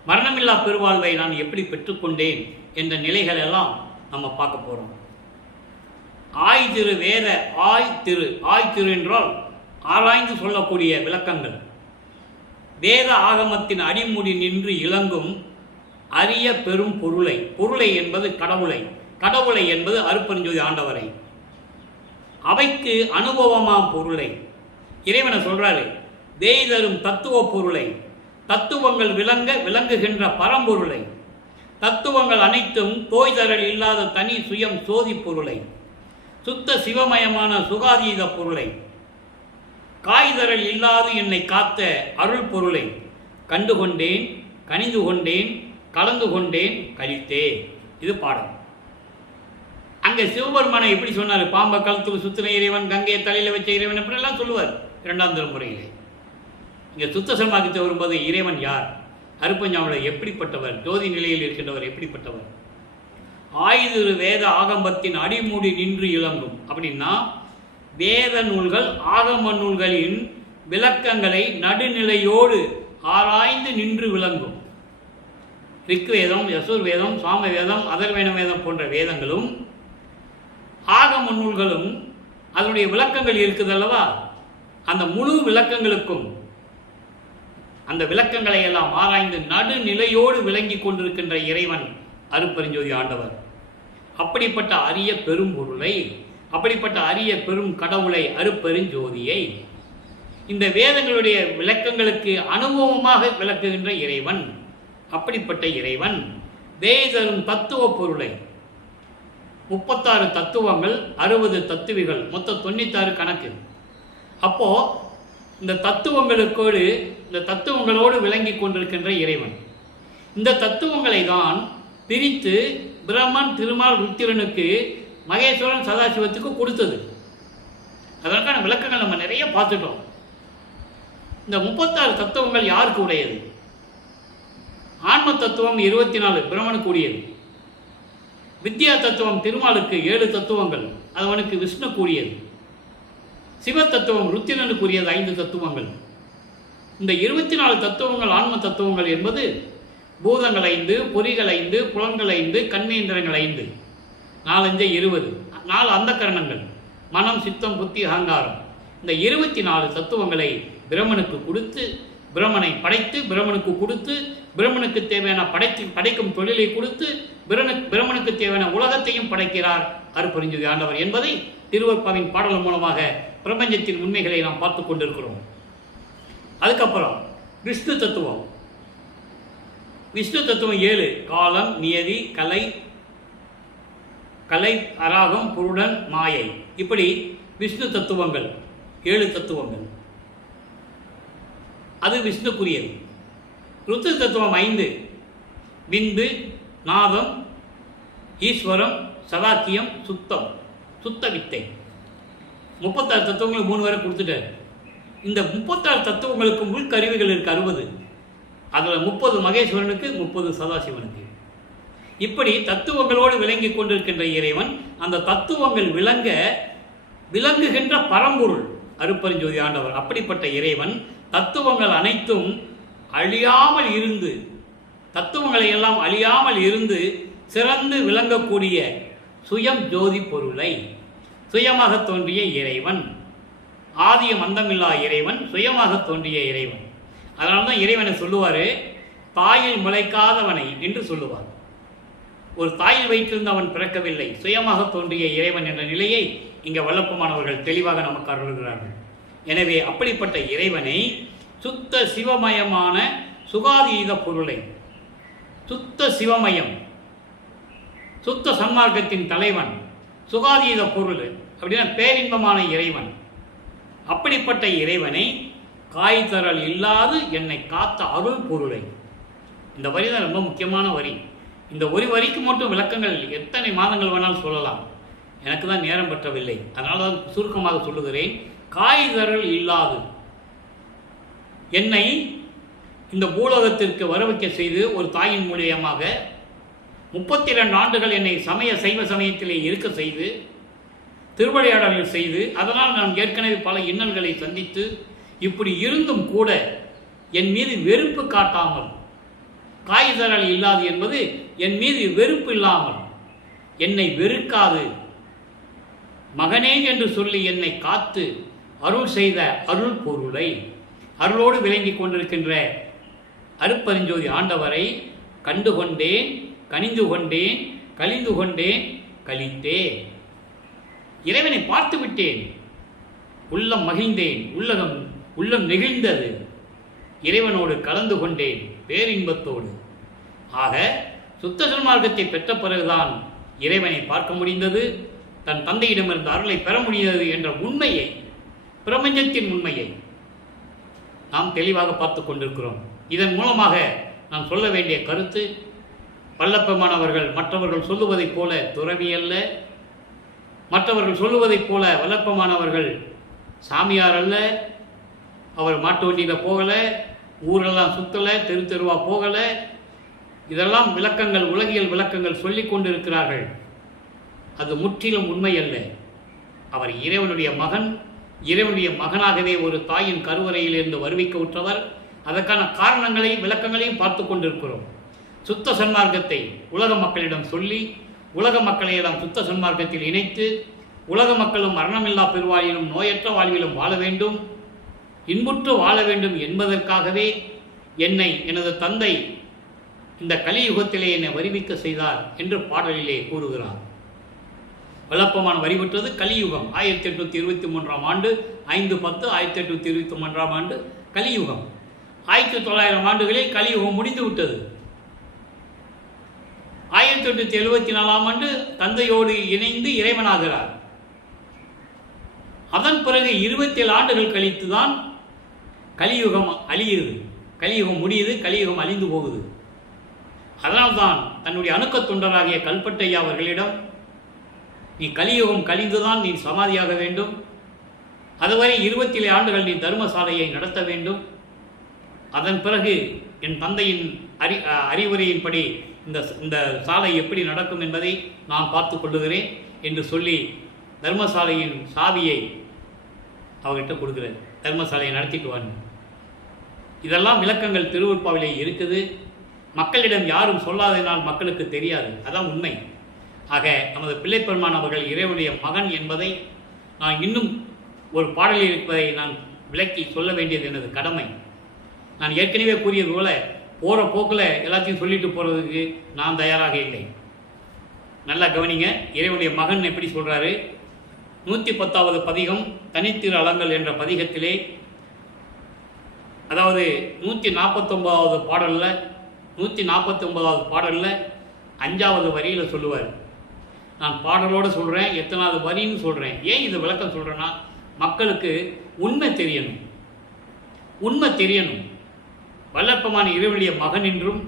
மரணமில்லா பெருவாழ்வை நான் எப்படி பெற்றுக்கொண்டேன் என்ற நிலைகள் எல்லாம் நம்ம பார்க்க போகிறோம். ஆய்திரு வேத ஆய்திரு என்றால் ஆராய்ந்து சொல்லக்கூடிய விளக்கங்கள். வேத ஆகமத்தின் அடிமுடி நின்று இளங்கும் அரிய பெரும் பொருளை என்பது கடவுளை என்பது அருட்பெருஞ்சோதி ஆண்டவரை, அவைக்கு அனுபவமாம் பொருளை இறைவனை சொல்றாரு. வேய்தரும் தத்துவ பொருளை, தத்துவங்கள் விளங்குகின்ற பரம்பொருளை, தத்துவங்கள் அனைத்தும் தோய்தரல் இல்லாத தனி சுயம் சோதி பொருளை, சுத்த சிவமயமான சுகாதீத பொருளை, காய்தரல் இல்லாது என்னை காத்த அருள் பொருளை கண்டுகொண்டேன், கனிந்து கொண்டேன், கலந்து கொண்டேன், கழித்தே. இது பாடம். அங்கே சிவபெருமானை எப்படி சொன்னார்? பாம்பை கழுத்துக்கு சுத்தின இறைவன், கங்கையை தலையில் வச்ச இறைவன், அப்படிலாம் சொல்லுவார் 2ஆம் திருமுறையிலே. இங்கே சுத்த சமாதித்து வரும்போது இறைவன் யார், அருட்பெருஞ்சோதி எப்படிப்பட்டவர், ஜோதி நிலையில் இருக்கின்றவர் எப்படிப்பட்டவர், ஆய்திரு வேத ஆகமத்தின் அடிமூடி நின்று இளங்கும். அப்படின்னா வேத நூல்கள் ஆகம நூல்களின் விளக்கங்களை நடுநிலையோடு ஆராய்ந்து நின்று விளங்கும். ரிக்வேதம், யசுர்வேதம், சாமவேதம், அதர்வேண வேதம் போன்ற வேதங்களும் ஆகம நூல்களும் அதனுடைய விளக்கங்கள் இருக்குது அல்லவா, அந்த முழு விளக்கங்களுக்கும் அந்த விளக்கங்களை எல்லாம் ஆராய்ந்து நடுநிலையோடு விளங்கி கொண்டிருக்கின்ற இறைவன் அருட்பெருஞ்சோதி ஆண்டவர். அப்படிப்பட்ட அரிய பெரும் பொருளை அப்படிப்பட்ட அரிய பெரும் கடவுளை, அருட்பெருஞ்சோதியை இந்த வேதங்களுடைய விளக்கங்களுக்கு அனுபவமாக விளக்குகின்ற இறைவன். அப்படிப்பட்ட இறைவன் வேதரும் தத்துவ பொருளை 36 தத்துவங்கள், 60 தத்துவிகள், மொத்தம் 96 கணக்கு. அப்போ இந்த தத்துவங்களோடு விளங்கி கொண்டிருக்கின்ற இறைவன் இந்த தத்துவங்களை தான் பிரித்து பிரம்மன், திருமால், ருத்திரனுக்கு, மகேஸ்வரன், சதாசிவத்துக்கு கொடுத்தது. அதற்கான விளக்கங்கள் நம்ம நிறைய பார்த்துட்டோம். இந்த 36 தத்துவங்கள் யாருக்கு உடையது? ஆன்ம தத்துவம் 24 பிரம்மனுக்கு உரியது. வித்யா தத்துவம் திருமாலுக்கு 7 தத்துவங்கள், அது அவனுக்கு விஷ்ணு கூடியது. சிவ தத்துவம் ருத்திரனுக்கு உரியது 5 தத்துவங்கள். இந்த 24 தத்துவங்கள் ஆன்ம தத்துவங்கள் என்பது பூதங்கள் 5, பொறிகள் 5, புலன்கள் 5, கண்மேந்திரங்கள் 5, 4 5 20, 4 அந்த கரணங்கள், மனம், சித்தம், புத்தி, அகங்காரம். இந்த 24 தத்துவங்களை பிரம்மனுக்கு கொடுத்து, பிரம்மனை படைத்து, பிரம்மனுக்கு கொடுத்து, பிரம்மனுக்கு தேவையான படைக்கும் தொழிலை கொடுத்து, பிரம்மனுக்கு தேவையான உலகத்தையும் படைக்கிறார் அருட்பெருஞ்சோதி ஆண்டவர் என்பதை திருவருட்பாவின் பாடல் மூலமாக பிரபஞ்சத்தின் உண்மைகளை நாம் பார்த்து கொண்டிருக்கிறோம். அதுக்கப்புறம் விஷ்ணு தத்துவம். விஷ்ணு தத்துவம் 7: காலம், நியதி, கலை, அராகம், புருடன், மாயை. இப்படி விஷ்ணு தத்துவங்கள் 7 தத்துவங்கள். அது விஷ்ணுக்குரியது. ருத்ர தத்துவம் 5: விந்து, நாதம், ஈஸ்வரம், சதாக்கியம், சுத்த வித்தை. 36 தத்துவங்களுக்கு 3 வரை கொடுத்துட்டார். இந்த 36 தத்துவங்களுக்கு உள்கருவிகள் இருக்கு 60. அதில் 30 மகேஸ்வரனுக்கு, 30 சதாசிவனுக்கு. இப்படி தத்துவங்களோடு விளங்கி கொண்டிருக்கின்ற இறைவன், அந்த தத்துவங்கள் விளங்குகின்ற பரம்பொருள் அருட்பெருஞ்சோதி ஆண்டவர். அப்படிப்பட்ட இறைவன் தத்துவங்கள் அனைத்தும் அழியாமல் இருந்து, தத்துவங்களை எல்லாம் அழியாமல் இருந்து சிறந்து விளங்கக்கூடிய சுயம் ஜோதி பொருளை, சுயமாக தோன்றிய இறைவன், ஆதியம் அந்தமில்லா இறைவன், சுயமாக தோன்றிய இறைவன். அதனால தான் இறைவனை சொல்லுவார் தாயில் முளைக்காதவனை என்று சொல்லுவார். ஒரு தாயில் வைத்திருந்து அவன் பிறக்கவில்லை, சுயமாக தோன்றிய இறைவன் என்ற நிலையை இங்கே வல்லப்பமானவர்கள் தெளிவாக நமக்கு அருள்கிறார்கள். எனவே அப்படிப்பட்ட இறைவனை சுத்த சிவமயமான சுகாதீத பொருளை, சுத்த சிவமயம், சுத்த சன்மார்க்கத்தின் தலைவன், சுகாதீத பொருள் அப்படின்னா பேரின்பமான இறைவன். அப்படிப்பட்ட இறைவனை காய்தரல் இல்லாது என்னை காத்த அருள் பொருளை. இந்த வரி தான் ரொம்ப முக்கியமான வரி. இந்த ஒரு வரிக்கு மட்டும் விளக்கங்கள் எத்தனை மாதங்கள் வேணாலும் சொல்லலாம். எனக்கு தான் நேரம் பற்றவில்லை, அதனால தான் சுருக்கமாக சொல்லுகிறேன். காய்தரல் இல்லாது என்னை இந்த பூலோகத்திற்கு வரவைக்க செய்து ஒரு தாயின் மூலியமாக 32 ஆண்டுகள் என்னை சைவ சமயத்திலே இருக்க செய்து, திருவிளையாடல்கள் செய்து, அதனால் நான் ஏற்கனவே பல இன்னல்களை சந்தித்து, இப்படி இருந்தும் கூட என் மீது வெறுப்பு காட்டாமல், காய்தரல் இல்லாது என்பது என் மீது வெறுப்பு இல்லாமல், என்னை வெறுக்காது, மகனே என்று சொல்லி என்னை காத்து அருள் செய்த அருள் பொருளை, அருளோடு விளங்கி கொண்டிருக்கின்ற அருட்பெருஞ்சோதி ஆண்டவரை கண்டுகொண்டேன், கனிந்து கொண்டேன், கலிந்து கொண்டேன், கலித்தேன். இறைவனை பார்த்து விட்டேன், உள்ளம் மகிழ்ந்தேன், உள்ளம் நெகிழ்ந்தது, இறைவனோடு கலந்து கொண்டேன் பேரின்பத்தோடு. ஆக சுத்த சன்மார்க்கத்தை பெற்ற பிறகுதான் இறைவனை பார்க்க முடிந்தது, தன் தந்தையிடமிருந்து அருளை பெற முடிந்தது என்ற உண்மையை, பிரபஞ்சத்தின் உண்மையை நாம் தெளிவாக பார்த்து கொண்டிருக்கிறோம். இதன் மூலமாக நாம் சொல்ல வேண்டிய கருத்து, வல்லப்பமானவர்கள் மற்றவர்கள் சொல்லுவதைப் போல துறவி அல்ல, மற்றவர்கள் சொல்லுவதைப் போல வல்லப்பமானவர்கள் சாமியார் அல்ல, அவர் மாட்டு வண்டியில் போகலை, ஊரெல்லாம் சுற்றலை, தெருவா போகலை. இதெல்லாம் விளக்கங்கள், உலகியல் விளக்கங்கள் சொல்லி கொண்டிருக்கிறார்கள். அது முற்றிலும் உண்மை அல்ல. அவர் இறைவனுடைய மகன், இறைவனுடைய மகனாகவே ஒரு தாயின் கருவறையிலிருந்து வருவிக்க உற்றவர். அதற்கான காரணங்களையும் விளக்கங்களையும் பார்த்து கொண்டிருக்கிறோம். சுத்த சன்மார்க்கத்தை உலக மக்களிடம் சொல்லி, உலக மக்களை எல்லாம் சுத்த சன்மார்க்கத்தில் இணைத்து, உலக மக்களும் மரணமில்லா பெருவாழிலும் நோயற்ற வாழ்விலும் வாழ வேண்டும், இன்புற்று வாழ வேண்டும் என்பதற்காகவே என்னை எனது தந்தை இந்த கலியுகத்திலே என்னை வருவிக்க செய்தார் என்று பாடலிலே கூறுகிறார். வல்லப்பமான் வரிபெற்றது கலியுகம். 1823ஆம் ஆண்டு 5/10/1823ஆம் ஆண்டு கலியுகம். 1900 ஆண்டுகளில் கலியுகம் முடிந்து விட்டது. 1874ஆம் ஆண்டு தந்தையோடு இணைந்து இறைவனாகிறார். அதன் பிறகு 27 ஆண்டுகள் கழித்து தான் கலியுகம் அழிகிறது, கலியுகம் முடியுது, கலியுகம் அழிந்து போகுது. அதனால்தான் தன்னுடைய அணுக்கத் தொண்டராகிய கல்பட்டையா அவர்களிடம், நீ கலியுகம் கழிந்துதான் நீ சமாதியாக வேண்டும், அதுவரை 27 ஆண்டுகள் நீ தர்மசாலையை நடத்த வேண்டும், அதன் பிறகு என் தந்தையின் அறிவுரையின்படி இந்த சாலை எப்படி நடக்கும் என்பதை நான் பார்த்து கொள்ளுகிறேன் என்று சொல்லி தர்மசாலையின் சாவியை அவர்கிட்ட கொடுக்குறார். தர்மசாலையை நடத்திட்டு வாங்க. இதெல்லாம் விளக்கங்கள் திருவருட்பாவிலே இருக்குது. மக்களிடம் யாரும் சொல்லாததினால் மக்களுக்கு தெரியாது. அதான் உண்மை. ஆக நமது பிள்ளைப்பெருமான் அவர்கள் இறைவனுடைய மகன் என்பதை நான் இன்னும் ஒரு பாடலில் இருப்பதை நான் விளக்கி சொல்ல வேண்டியது எனது கடமை. நான் ஏற்கனவே கூறியது போல போகிற போக்கில் எல்லாத்தையும் சொல்லிட்டு போகிறதுக்கு நான் தயாராக இல்லை. நல்லா கவனிங்க. இறைவனுடைய மகன் எப்படி சொல்கிறாரு? 110வது பதிகம் தனித்திரு அலங்கல் என்ற பதிகத்திலே, அதாவது 149வது பாடலில் 149வது பாடலில் 5வது வரியில் சொல்லுவார். நான் பாடலோடு சொல்கிறேன், எத்தனாவது வரின்னு சொல்கிறேன். ஏன் இது விளக்கம் சொல்கிறேன்னா, மக்களுக்கு உண்மை தெரியணும். உண்மை தெரியணும். வல்லப்பமான இறைவனுடைய மகன் என்றும்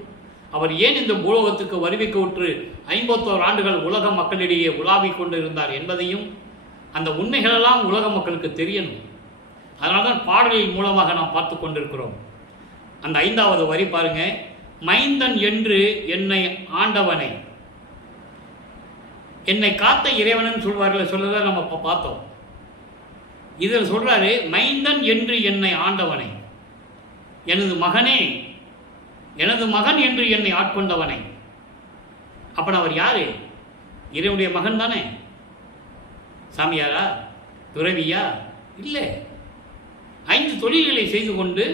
அவர் ஏன் இந்த பூலோகத்துக்கு வருவிக்கவுற்று 51 ஆண்டுகள் உலக மக்களிடையே உலாவிக் கொண்டு இருந்தார் என்பதையும், அந்த உண்மைகளெல்லாம் உலக மக்களுக்கு தெரியணும். அதனால்தான் பாடலின் மூலமாக நாம் பார்த்து கொண்டிருக்கிறோம். அந்த 5வது வரி பாருங்க. மைந்தன் என்று என்னை ஆண்டவனை, என்னை காத்த இறைவன் சொல்வார்கள், சொல்லதை நம்ம பார்த்தோம். இதில் சொல்றாரு, மைந்தன் என்று என்னை ஆண்டவனை, எனது மகனே, எனது மகன் என்று என்னை ஆட்கொண்டவனை. அப்ப அவர் யாரு? இறைவனுடைய மகன் தானே. சாமியாரா? துறவியா? இல்லை. 5 தொழில்களை செய்து கொண்டு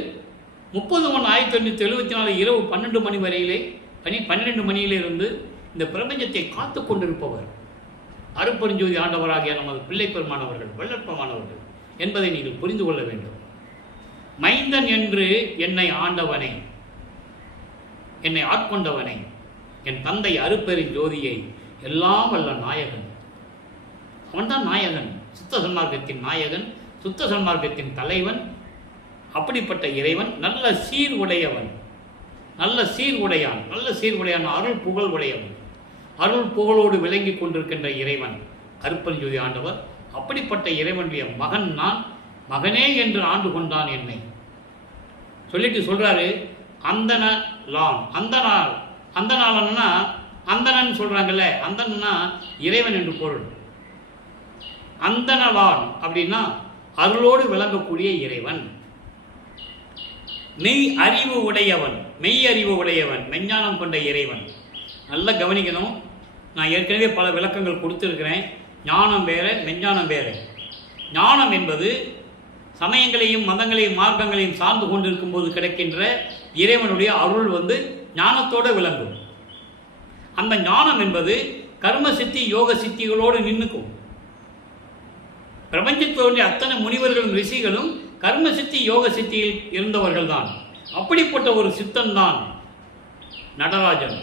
30/1/1974 இரவு 12 மணி வரையிலே 12 மணியிலிருந்து இந்த பிரபஞ்சத்தை காத்து கொண்டிருப்பவர் அருட்பெருஞ்சோதி ஆண்டவராகிய நமது பிள்ளைப்பெருமானவர்கள், வல்லற்பமானவர்கள் என்பதை நீங்கள் புரிந்து கொள்ள வேண்டும். மைந்தன் என்று என்னை ஆண்டவனை, என்னை ஆட்கொண்டவனை, என் தந்தை அருட்பெருஞ்சோதியை, எல்லாம் வல்ல நாயகன். அவன்தான் நாயகன், சுத்த சன்மார்க்கத்தின் நாயகன், சுத்த சன்மார்க்கத்தின் தலைவன். அப்படிப்பட்ட இறைவன் நல்ல சீர் உடையவன், நல்ல சீர் உடையான், நல்ல சீர் உடையான், அருள் புகழ் உடையவன், அருள் புகழோடு விளங்கி கொண்டிருக்கின்ற இறைவன் அருட்பெருஞ்சோதி ஆண்டவர். அப்படிப்பட்ட இறைவனுடைய மகன் நான், மகனே என்று ஆண்டு கொண்டான் என்னை சொல்லிட்டு சொல்றாரு. அந்தனான், அந்தனாலன்னா அந்தனன் சொல்றாங்கல்ல, அந்தனா இறைவன் என்று பொருள். அந்தனலான் அப்படின்னா அருளோடு விளங்கக்கூடிய இறைவன், மெய் அறிவு உடையவன், மெய் அறிவு உடையவன், மெஞ்ஞானம் கொண்ட இறைவன். நல்லா கவனிக்கணும். நான் ஏற்கனவே பல விளக்கங்கள் கொடுத்துருக்கிறேன். ஞானம் வேற, மெஞ்ஞானம் வேற. ஞானம் என்பது சமயங்களையும் மதங்களையும் மார்க்கங்களையும் சார்ந்து கொண்டிருக்கும் போது கிடைக்கின்ற இறைவனுடைய அருள் ஞானத்தோடு விளங்கும். அந்த ஞானம் என்பது கர்ம சித்தி யோக சித்திகளோடு நின்றுக்கும். பிரபஞ்சத்தோடைய அத்தனை முனிவர்களும் ரிஷிகளும் கர்ம சித்தி யோக சித்தியில் இருந்தவர்கள் தான். அப்படிப்பட்ட ஒரு சித்தன் தான் நடராஜன்,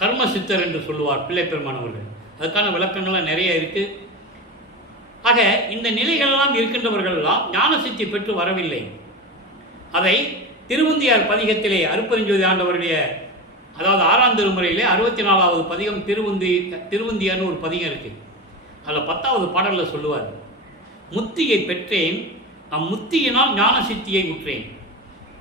கர்ம சித்தர் என்று சொல்லுவார் பிள்ளைப்பெருமானவர்கள். அதுக்கான விளக்கங்கள்லாம் நிறைய இருக்கு. ஆக இந்த நிலைகளெல்லாம் இருக்கின்றவர்கள் எல்லாம் ஞான சித்தி பெற்று வரவில்லை. அதை திருவுந்தியார் பதிகத்திலே அருட்பெருஞ்சோதி ஆண்டவருடைய, அதாவது 6ஆம் திருமுறையிலே 64வது பதிகம் திருவுந்தியார்னு ஒரு பதிகம் இருக்கு. அதில் 10வது பாடலில் சொல்லுவார், முத்தியை பெற்றேன், அம்முத்தியினால் ஞான சித்தியை உற்றேன்.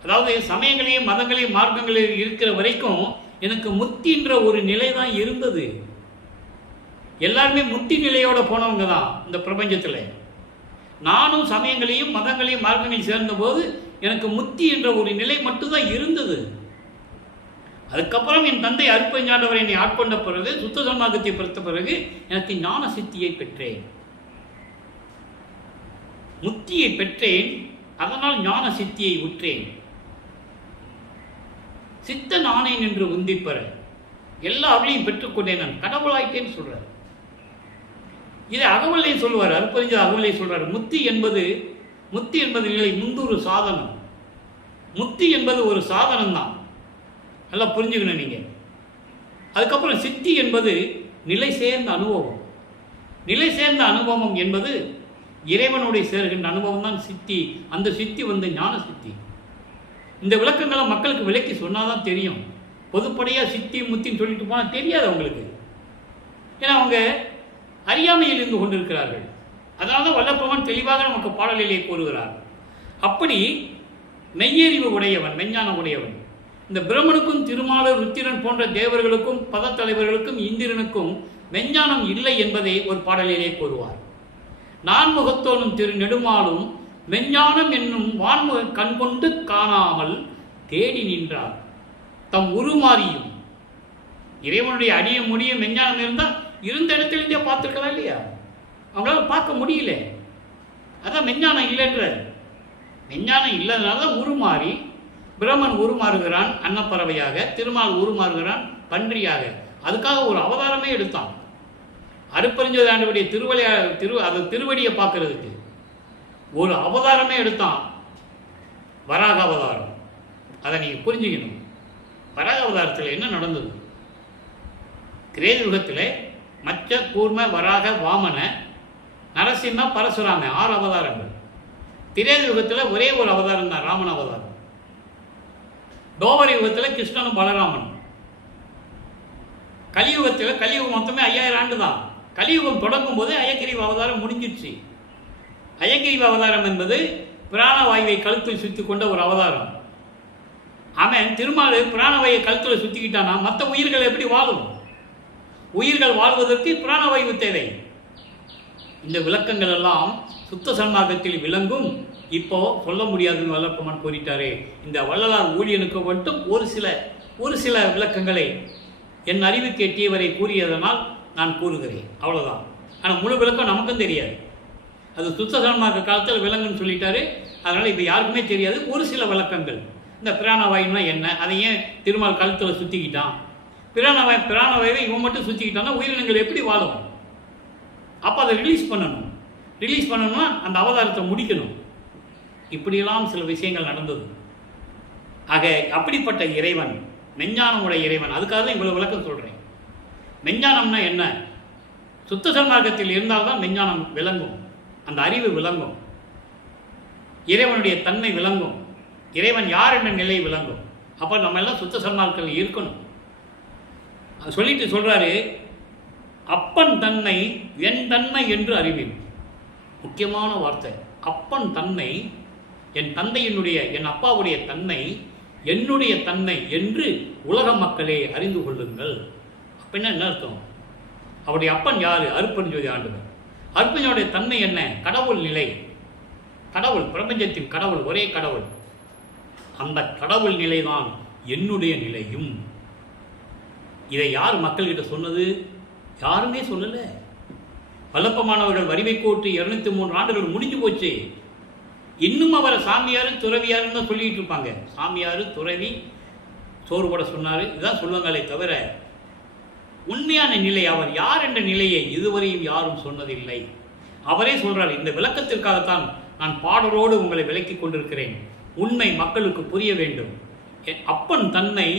அதாவது சமயங்களையும் மதங்களையும் மார்க்கங்களையும் இருக்கிற வரைக்கும் எனக்கு முத்தின்ற ஒரு நிலை தான் இருந்தது. எல்லாருமே முத்தி நிலையோட போனவங்க தான் இந்த பிரபஞ்சத்தில். நானும் சமயங்களையும் மதங்களையும் மார்க்கங்களையும் சேர்ந்த போது எனக்கு முத்தி என்ற ஒரு நிலை மட்டும்தான் இருந்தது. அதுக்கப்புறம் என் தந்தை அருட்பெருஞ்சாண்டவர் என்னை ஆட்கொண்ட பிறகு, சுத்த சன்மார்க்கத்தை பெற்ற பிறகு எனக்கு ஞான சித்தியை பெற்றேன், முத்தியை பெற்றேன், அதனால் ஞான சித்தியை உற்றேன். சித்த நானேன் என்று உந்திப்பெற எல்லா அருளையும் பெற்றுக்கொண்டேன், நான் கடவுளாயிட்டேன்னு சொல்றார். இதை அகவலையும் சொல்லுவார், அருட்பெருஞ்சோதி அகவலையும் சொல்றாரு. முத்தி என்பது நிலை முந்தொரு சாதனம். முத்தி என்பது ஒரு சாதனம் தான், நல்லா புரிஞ்சுக்கணும் நீங்கள். அதுக்கப்புறம் சித்தி என்பது நிலை சேர்ந்த அனுபவம். நிலை சேர்ந்த அனுபவம் என்பது இறைவனுடைய சேர்கின்ற அனுபவம் தான் சித்தி. அந்த சித்தி ஞான சித்தி. இந்த விளக்கங்களை மக்களுக்கு விளக்கி சொன்னாதான் தெரியும். பொதுப்படையாக சித்தி முத்தின்னு சொல்லிட்டு போனால் தெரியாது அவங்களுக்கு. ஏன்னா அவங்க அறியாமையில் இருந்து கொண்டிருக்கிறார்கள். அதனால தான் வல்லப்பெருமான் தெளிவாக நமக்கு பாடலிலே கூறுகிறார். அப்படி மெய்யறிவு உடையவன், மெஞ்ஞானம் உடையவன், இந்த பிரம்மனுக்கும் திருமாலர் ருத்திரன் போன்ற தேவர்களுக்கும் பதத்தலைவர்களுக்கும் இந்திரனுக்கும் மெஞ்ஞானம் இல்லை என்பதை ஒரு பாடலிலே கூறுவார். நான்முகத்தோனும் திரு நெடுமாலும் மெஞ்ஞானம் என்னும் வான்முக கண்கொண்டு காணாமல் தேடி நின்றார் தம் உருமாறியும். இறைவனுடைய அடிய முடிய மெஞ்ஞானம் இருந்தால் இருந்த இடத்துலேருந்தே பார்த்துருக்கலாம் இல்லையா? அவங்களால பார்க்க முடியல. அதான் மெஞ்ஞானம் இல்லைன்ற. மெஞ்ஞானம் இல்லாதனால தான் உருமாறி பிரம்மன் உருமாறுகிறான் அன்னப்பறவையாக, திருமால் உருமாறுகிறான் பன்றியாக. அதுக்காக ஒரு அவதாரமே எடுத்தான். அருட்பெருஞ்சோதி ஆண்டவருடைய திருவடியை பார்க்கறதுக்கு ஒரு அவதாரமே எடுத்தான், வராக அவதாரம். அதை நீங்கள் புரிஞ்சுக்கணும். வராக அவதாரத்தில் என்ன நடந்தது? கிரேத யுகத்தில் மச்ச கூர்ம வராக வாமன நரசிம்ம பரசுராம 6 அவதாரங்கள். திரேத யுகத்தில் ஒரே ஒரு அவதாரம் தான், ராமன் அவதாரம். தோபர யுகத்தில் கிருஷ்ணனும் பலராமன். கலியுகத்தில் கலியுகம் மொத்தமே 5000 ஆண்டு தான். கலியுகம் தொடங்கும் போது அயக்கிரிவ அவதாரம் முடிஞ்சிருச்சு. அயக்கிரிவ அவதாரம் என்பது பிராணவாயுவை கழுத்தில் சுற்றி கொண்ட ஒரு அவதாரம். அவன் திருமால் பிராணவாயை கழுத்தில் சுற்றிக்கிட்டானா மற்ற உயிர்கள் எப்படி வாழும்? உயிர்கள் வாழ்வதற்கு பிராணவாயு தேவை. இந்த விளக்கங்கள் எல்லாம் சுத்த சன்மார்க்கத்தில் விளங்கும். இப்போ சொல்ல முடியாதுன்னு வல்லப்பெருமான் கூறிட்டாரே. இந்த வள்ளலார் ஊழியனுக்கு மட்டும் ஒரு சில விளக்கங்களை என் அறிவுக்கு எட்டியவரை கூறியதனால் நான் கூறுகிறேன், அவ்வளோதான். ஆனால் முழு விளக்கம் நமக்கும் தெரியாது. அது சுத்த சன்மார்க்க காலத்தில் விளங்குன்னு சொல்லிட்டாரு. அதனால் இப்போ யாருக்குமே தெரியாது. ஒரு சில விளக்கங்கள், இந்த பிராணவாயுன்னா என்ன, அதை ஏன் திருமால் கழுத்தில் சுற்றிக்கிட்டான், பிராணவாயுவை இவன் மட்டும் சுற்றிக்கிட்டான்னா உயிரினங்கள் எப்படி வாழும்? அப்போ அதை ரிலீஸ் பண்ணணும்னா அந்த அவதாரத்தை முடிக்கணும். இப்படியெல்லாம் சில விஷயங்கள் நடந்தது. ஆக அப்படிப்பட்ட இறைவன், மெஞ்ஞானமுடைய இறைவன். அதுக்காக தான் இவ்வளவு விளக்கம் சொல்கிறேன். மெஞ்ஞானம்னா என்ன? சுத்த சன்மார்க்கத்தில் இருந்தால்தான் மெஞ்ஞானம் விளங்கும், அந்த அறிவு விளங்கும், இறைவனுடைய தன்மை விளங்கும், இறைவன் யார் என்ற நிலை விளங்கும். அப்போ நம்ம எல்லாம் சுத்த சன்மார்க்கத்தில் இருக்கணும். சொல்லிட்டு சொல்கிறாரு, அப்பன் தன்மை என் தன்மை என்று அறிவேன். முக்கியமான வார்த்தை. அப்பன் தன்மை, என் தந்தையினுடைய, என் அப்பாவுடைய தன்மை என்னுடைய தன்மை என்று உலக மக்களே அறிந்து கொள்ளுங்கள். அப்படின்னா என்ன அர்த்தம்? அவருடைய அப்பன் யாரு? அருட்பெருஞ்சோதி ஆண்டவர். அருட்பெருஞ்சோதியுடைய தன்மை என்ன? கடவுள் நிலை. கடவுள், பிரபஞ்சத்தின் கடவுள், ஒரே கடவுள். அந்த கடவுள் நிலைதான் என்னுடைய நிலையும். இதை யார் மக்கள்கிட்ட சொன்னது? யாருமே சொல்லலை. வல்லப்பமானவர்கள் வரிவை கோட்டு 203 ஆண்டுகள் முடிஞ்சு போச்சு. இன்னும் அவரை சாமியார் துறவியாருன்னு தான் சொல்லிட்டு இருப்பாங்க. சாமியார் துறவி சோறு போட சொன்னார், இதுதான் சொல்லுவாங்களே தவிர உண்மையான நிலை, அவர் யார் என்ற நிலையை இதுவரையும் யாரும் சொன்னதில்லை. அவரே சொல்றார், இந்த விளக்கத்திற்காகத்தான் நான் பாடலோடு உங்களை விளக்கி கொண்டிருக்கிறேன். உண்மை மக்களுக்கு புரிய வேண்டும். அப்பன் தன்மை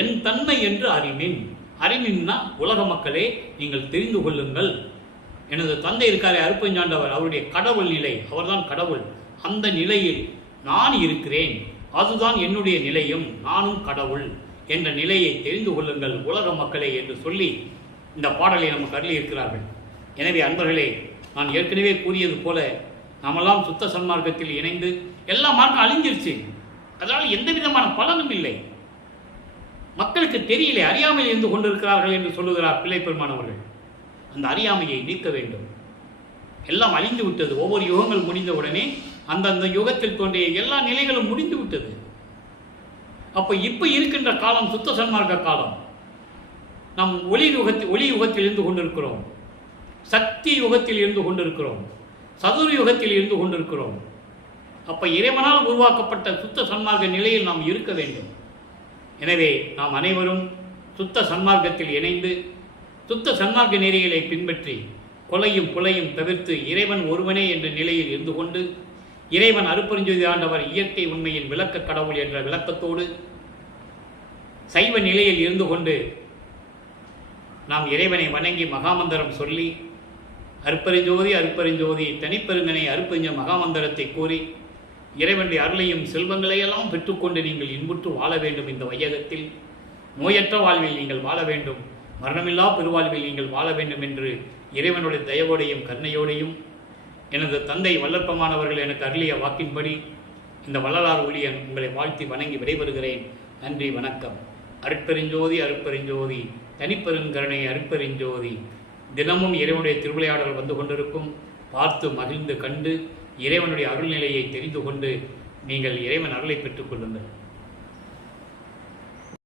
என் தன்மை என்று அறிமின். அறிமின்னா உலக மக்களே நீங்கள் தெரிந்து கொள்ளுங்கள். எனது தந்தை இருக்காரே அருட்பெருஞ்சாண்டவர், அவருடைய கடவுள் நிலை, அவர்தான் கடவுள். அந்த நிலையில் நான் இருக்கிறேன், அதுதான் என்னுடைய நிலையும், நானும் கடவுள் என்ற நிலையை தெரிந்து கொள்ளுங்கள் உலக மக்களே என்று சொல்லி இந்த பாடலை நமக்கு அருளி இருக்கிறார்கள். எனவே அன்பர்களே, நான் ஏற்கனவே கூறியது போல நாமெல்லாம் சுத்த சன்மார்க்கத்தில் இணைந்து எல்லா மார்க்கம் அழிஞ்சிருச்சு. அதனால் எந்த விதமான பலனும் இல்லை. மக்களுக்கு தெரியல, அறியாமையில் இருந்து கொண்டிருக்கிறார்கள் என்று சொல்லுகிறார் பிள்ளை பெருமானவர்கள். அந்த அறியாமையை நீக்க வேண்டும். எல்லாம் அழிந்து விட்டது. ஒவ்வொரு யுகங்கள் முடிந்தவுடனே அந்தந்த யுகத்தில் தோன்றிய எல்லா நிலைகளும் முடிந்து விட்டது. அப்போ இப்போ இருக்கின்ற காலம் சுத்த சன்மார்க்க காலம். நாம் ஒளி யுகத்தில் இருந்து கொண்டிருக்கிறோம், சக்தி யுகத்தில் இருந்து கொண்டிருக்கிறோம், சதுர யுகத்தில் இருந்து கொண்டிருக்கிறோம். அப்போ இறைவனால் உருவாக்கப்பட்ட சுத்த சன்மார்க்க நிலையில் நாம் இருக்க வேண்டும். எனவே நாம் அனைவரும் சுத்த சன்மார்க்கத்தில் இணைந்து சுத்த சன்மார்க்க நெறிகளை பின்பற்றி கொலையும் புலையும் தவிர்த்து இறைவன் ஒருவனே என்ற நிலையில் இருந்து கொண்டு இறைவன் அருட்பெருஞ்சோதி ஆண்டவர் இயற்கை உண்மையின் விளக்க கடவுள் என்ற விளக்கத்தோடு சைவ நிலையில் இருந்து கொண்டு நாம் இறைவனை வணங்கி மகாமந்திரம் சொல்லி அருட்பெருஞ்சோதி அருட்பெருஞ்சோதி தனிப்பெருங்கனை அருட்பெருஞ்ச மகாமந்திரத்தை கூறி இறைவனுடைய அருளையும் செல்வங்களையெல்லாம் பெற்றுக்கொண்டு நீங்கள் இன்புற்று வாழ வேண்டும். இந்த வையகத்தில் நோயற்ற வாழ்வில் நீங்கள் வாழ வேண்டும், மரணமில்லா பெருவாழ்வில் நீங்கள் வாழ வேண்டும் என்று இறைவனுடைய தயவோடையும் கருணையோடையும் எனது தந்தை வல்லற்பமானவர்கள் எனக்கு அருளிய வாக்கின்படி இந்த வள்ளலார் ஊழியன் உங்களை வாழ்த்தி வணங்கி விடைபெறுகிறேன். நன்றி, வணக்கம். அருட்பெருஞ்சோதி அருட்பெருஞ்சோதி தனிப்பெருங்கருணை அருட்பெருஞ்சோதி. தினமும் இறைவனுடைய திருவிளையாடல் வந்து கொண்டிருக்கும். பார்த்து மகிழ்ந்து கண்டு இறைவனுடைய அருள்நிலையை தெரிந்து கொண்டு நீங்கள் இறைவன் அருளை பெற்றுக் கொள்ளுங்கள்.